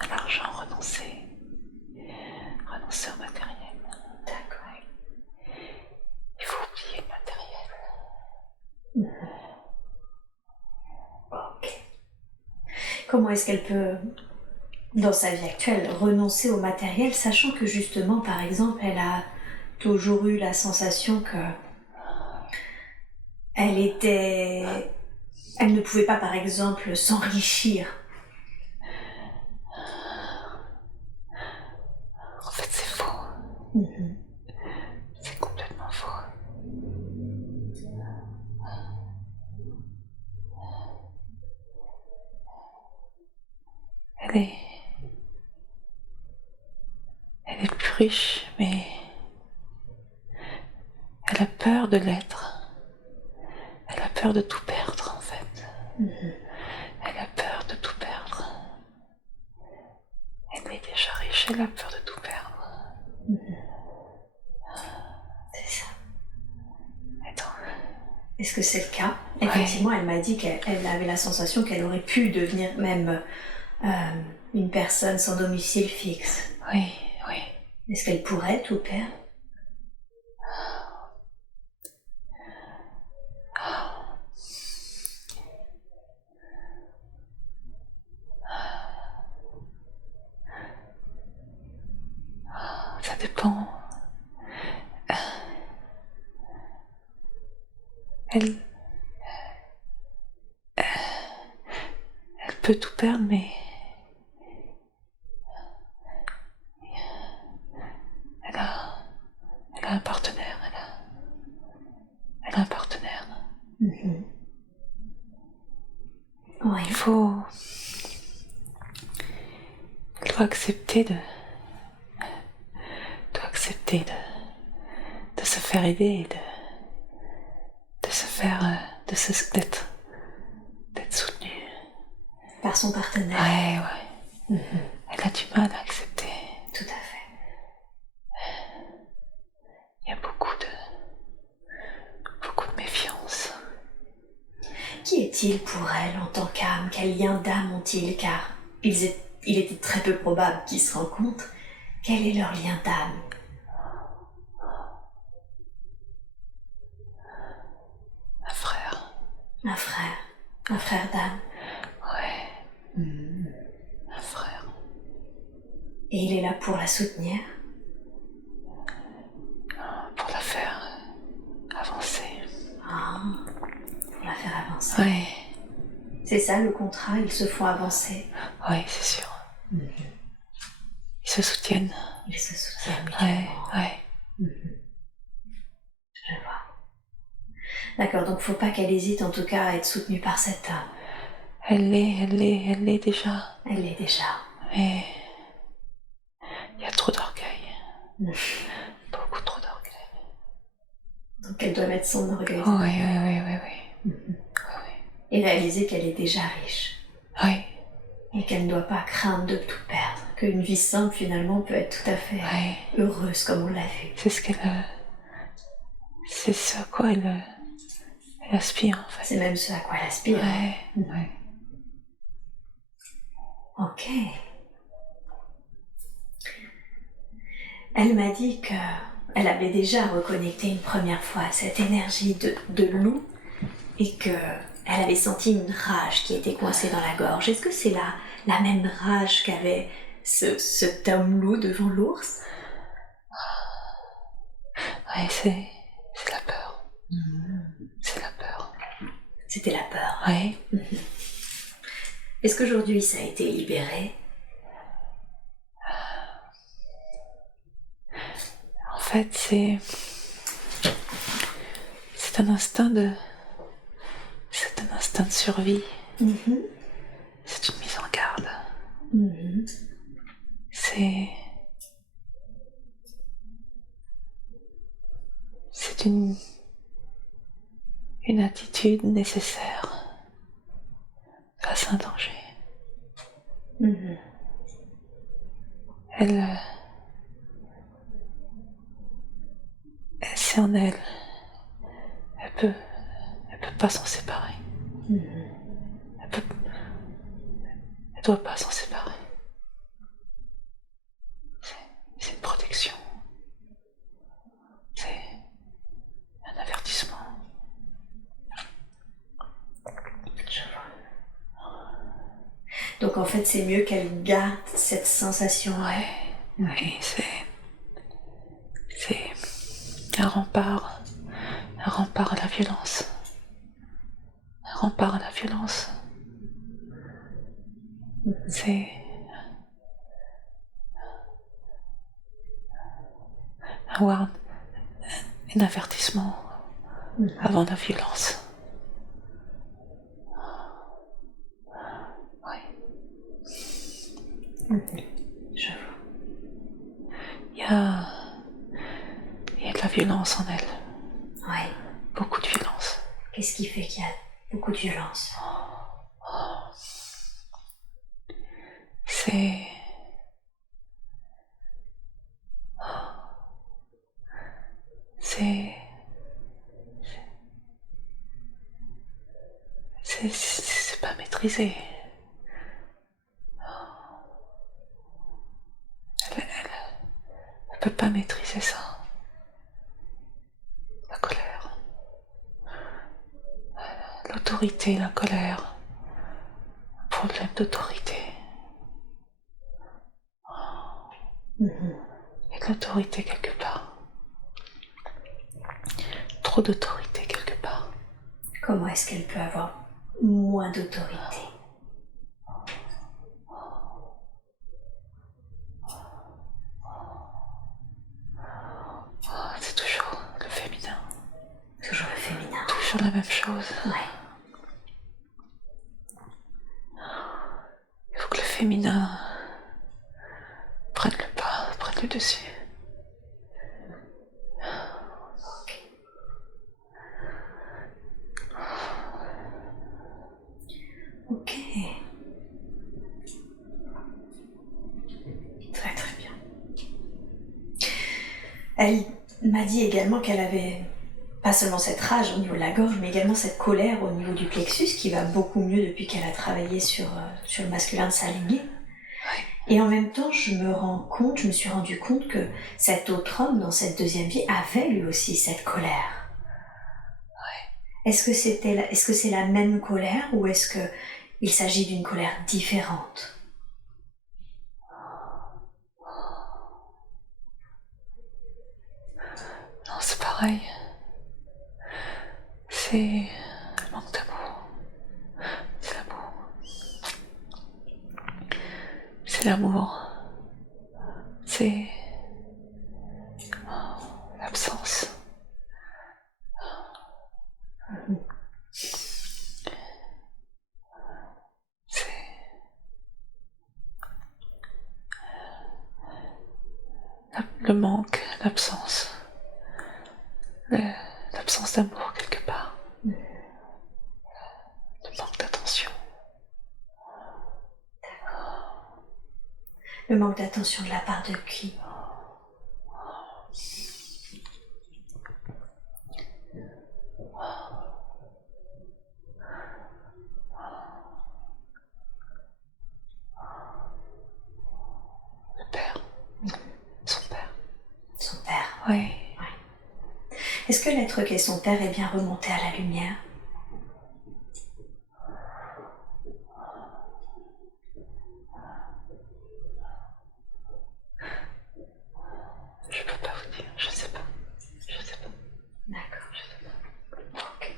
à l'argent, renoncer au matériel. D'accord. Il faut oublier le matériel. Ok. Comment est-ce qu'elle peut, dans sa vie actuelle, renoncer au matériel, sachant que justement, par exemple, elle a toujours eu la sensation que elle ne pouvait pas, par exemple, s'enrichir. En fait, c'est faux. C'est complètement faux. Elle est plus riche, mais elle a peur de l'être. Elle a peur de tout perdre, en fait. Elle a peur de tout perdre. Elle est déjà riche, elle a peur de tout perdre. C'est ça. Attends. Est-ce que c'est le cas? Effectivement, elle m'a dit qu'elle avait la sensation qu'elle aurait pu devenir même une personne sans domicile fixe. Oui. Est-ce qu'elle pourrait tout perdre? Ça dépend. Elle peut tout perdre, mais elle a un partenaire. Elle a un partenaire. Oui. Elle doit accepter de se faire aider, de se faire, d'être soutenue. Par son partenaire. Ouais. Elle a du mal à accepter. Tout à fait. Il y a beaucoup de méfiance. Qui est-il pour elle en tant qu'âme? Quel lien d'âme ont-ils? Car il était très peu probable qu'ils se rencontrent. Quel est leur lien d'âme? Un frère. Un frère d'âme. Ouais. Un frère. Et il est là pour la soutenir? Pour la faire avancer. Pour la faire avancer. Ouais. C'est ça le contrat, ils se font avancer. Oui, c'est sûr. Ils se soutiennent. Ils se soutiennent mutuellement. Ouais. Je vois. D'accord, donc faut pas qu'elle hésite en tout cas à être soutenue par cette âme. Elle l'est déjà. Elle l'est déjà. Mais il y a trop d'orgueil. Beaucoup trop d'orgueil. Donc elle doit mettre son orgueil. Oui. et réaliser qu'elle est déjà riche. Oui. Et qu'elle ne doit pas craindre de tout perdre. Qu'une vie simple, finalement, peut être tout à fait heureuse, comme on l'a vu. C'est ce qu'elle... C'est ce à quoi elle aspire, en fait. C'est même ce à quoi elle aspire. Ouais. Ok. Elle m'a dit qu'elle avait déjà reconnecté une première fois à cette énergie de loup et qu'elle avait senti une rage qui était coincée dans la gorge. Est-ce que c'est la même rage qu'avait cet homme loup devant l'ours? Oui, c'est la peur. C'est la peur. C'était la peur. Oui. Est-ce qu'aujourd'hui ça a été libéré? En fait, c'est un instinct de... C'est un instinct de survie. C'est une mise en garde. C'est une attitude nécessaire face à un danger. C'est en elle. Elle peut pas s'en séparer. Elle doit pas s'en séparer. C'est une protection. C'est un avertissement. Je vois. Donc en fait, c'est mieux qu'elle garde cette sensation. Oui, c'est un rempart à la violence. Un rempart à la violence. C'est avoir un avertissement avant la violence. Oui. Je vois. Il y a de la violence en elle. Oui. Beaucoup de violence. Qu'est-ce qui fait qu'il y a beaucoup de violence? C'est pas maîtrisé. Elle peut pas maîtriser ça. La colère. L'autorité, la colère. Un problème d'autorité. Il y a de l'autorité quelque part. Trop d'autorité quelque part. Comment est-ce qu'elle peut avoir moins d'autorité? C'est toujours le féminin. Toujours le féminin. Toujours la même chose. Ouais. Il faut que le féminin prenne le pas, prenne le dessus. Ok. Très très bien. Elle m'a dit également qu'elle avait pas seulement cette rage au niveau de la gorge, mais également cette colère au niveau du plexus qui va beaucoup mieux depuis qu'elle a travaillé sur le masculin de sa lignée. Et en même temps, je me suis rendu compte que cet autre homme dans cette deuxième vie avait lui aussi cette colère. Est-ce que c'est la même colère ou est-ce que il s'agit d'une colère différente? Non, c'est pareil. C'est le manque d'amour. C'est l'amour. C'est l'amour. C'est l'absence. C'est le manque, l'absence. L'absence d'amour quelque part. Le manque Le manque d'attention de la part de qui? Le père. Son père. Son père. Oui. Est-ce que l'être qu'est son père est bien remonté à la lumière? Je peux pas vous dire, je sais pas. Je sais pas. D'accord. Je sais pas. Ok.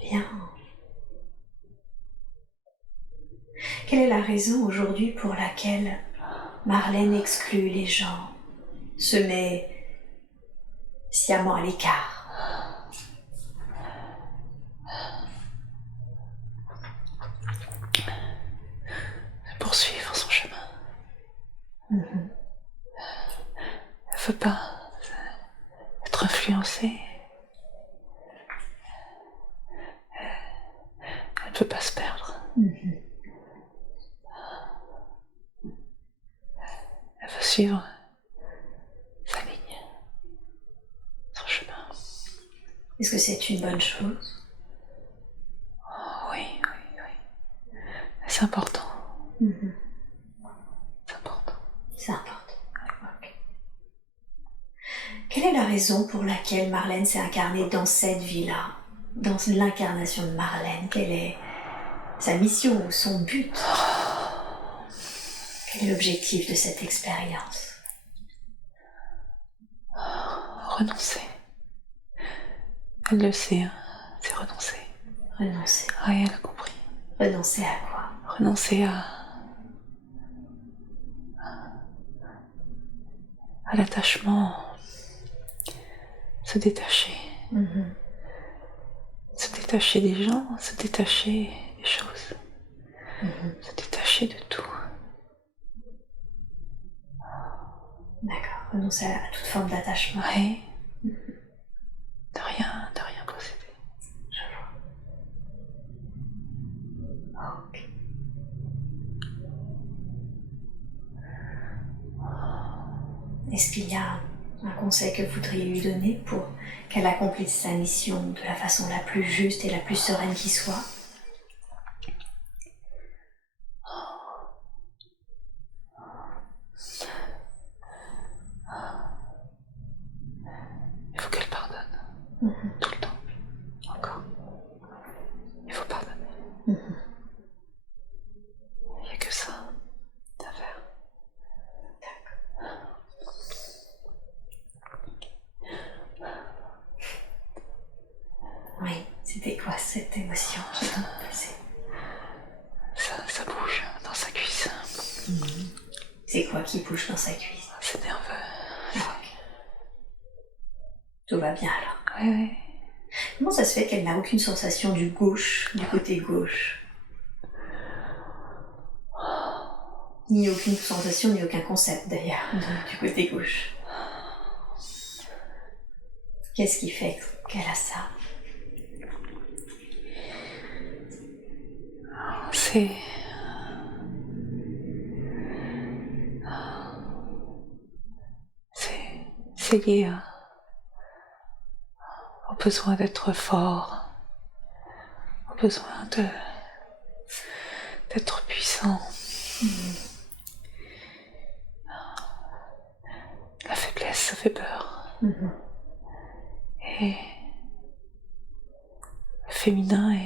Bien. Quelle est la raison aujourd'hui pour laquelle Marlène exclut les gens, se met sciemment à l'écart? Poursuivre son chemin. Mhm. Elle veut pas être influencée. Elle ne veut pas se perdre. Mhm. Elle veut suivre sa ligne, son chemin. Est-ce que c'est une bonne chose? Oui, oui, oui. C'est important. Mhm. C'est important. C'est important. Ok. Quelle est la raison pour laquelle Marlène s'est incarnée dans cette vie-là, dans l'incarnation de Marlène? Quelle est sa mission ou son but? Quel est l'objectif de cette expérience? Renoncer. Elle le sait, hein. C'est renoncer. Renoncer. Oui, elle a compris. Renoncer à quoi? Renoncer à l'attachement. Se détacher. Mhm. Se détacher des gens, se détacher des choses. Mhm. Se détacher de tout. D'accord. Renoncer à toute forme d'attachement. Oui. De rien posséder. Je vois. Ok. Est-ce qu'il y a un conseil que vous voudriez lui donner pour qu'elle accomplisse sa mission de la façon la plus juste et la plus sereine qui soit? Il faut qu'elle pardonne. Mhm. Tout le temps. Encore. Il faut pardonner. Mhm. Il n'y a que ça à faire. Oui, c'était quoi cette émotion qui vient de passer? Ça bouge dans sa cuisse. C'est quoi qui bouge dans sa cuisse? C'est nerveux. Ok. Tout va bien alors. Oui, oui. Comment ça se fait qu'elle n'a aucune sensation du côté gauche? Ni aucune sensation, ni aucun concept d'ailleurs, du côté gauche. Qu'est-ce qui fait qu'elle a ça? C'est lié au besoin d'être fort, au besoin d'être puissant. La faiblesse, ça fait peur. Et le féminin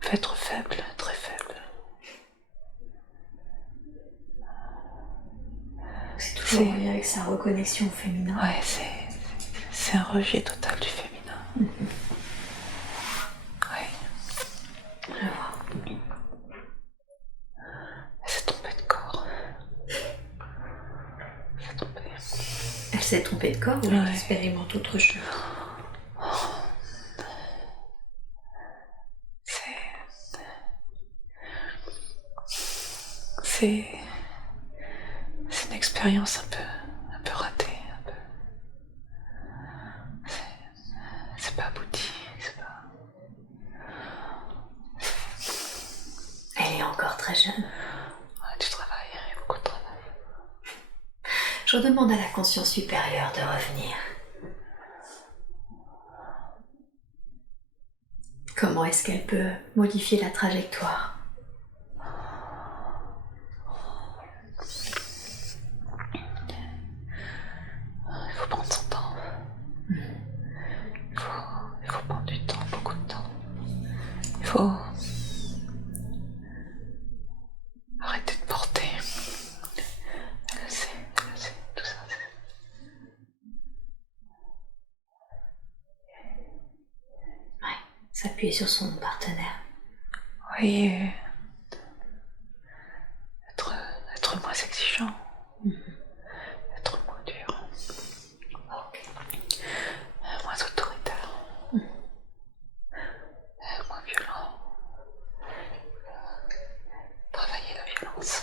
peut être faible, très faible. C'est toujours en lien avec sa reconnexion au féminin. Ouais, c'est un rejet total du féminin. Ouais. Je vois. Elle s'est trompée de corps. Elle s'est trompée de corps ou elle expérimente autre chose? C'est une expérience un peu ratée. encore très jeune. Ouais, du travail, il y a beaucoup de travail. Je demande à la conscience supérieure de revenir. Comment est-ce qu'elle peut modifier la trajectoire ? Il faut prendre son temps. Il faut prendre du temps, beaucoup de temps. Il faut arrêter de porter. Laisser, tout ça. Ouais, s'appuyer sur son partenaire. Oui, être moins exigeant. Être moins dur. Moins autoritaire. Moins violent. Travailler la violence.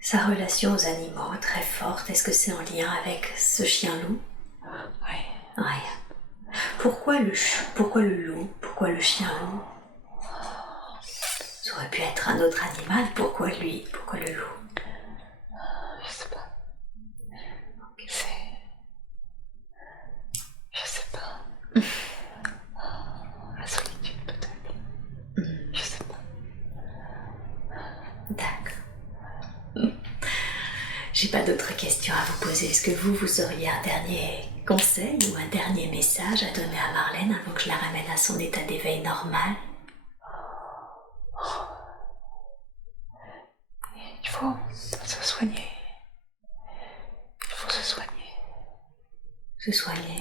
Sa relation aux animaux, très forte, est-ce que c'est en lien avec ce chien-loup ? Oui. Ouais. Pourquoi le loup ? Pourquoi le chien-loup ? Ça aurait pu être un autre animal, pourquoi lui ? Pourquoi le loup ? Je sais pas. Je sais pas. La solitude peut-être. Je sais pas. D'accord. J'ai pas d'autres questions à vous poser. Est-ce que vous auriez un dernier conseil ou un dernier message à donner à Marlène avant que je la ramène à son état d'éveil normal ? Il faut se soigner. Il faut se soigner. Se soigner.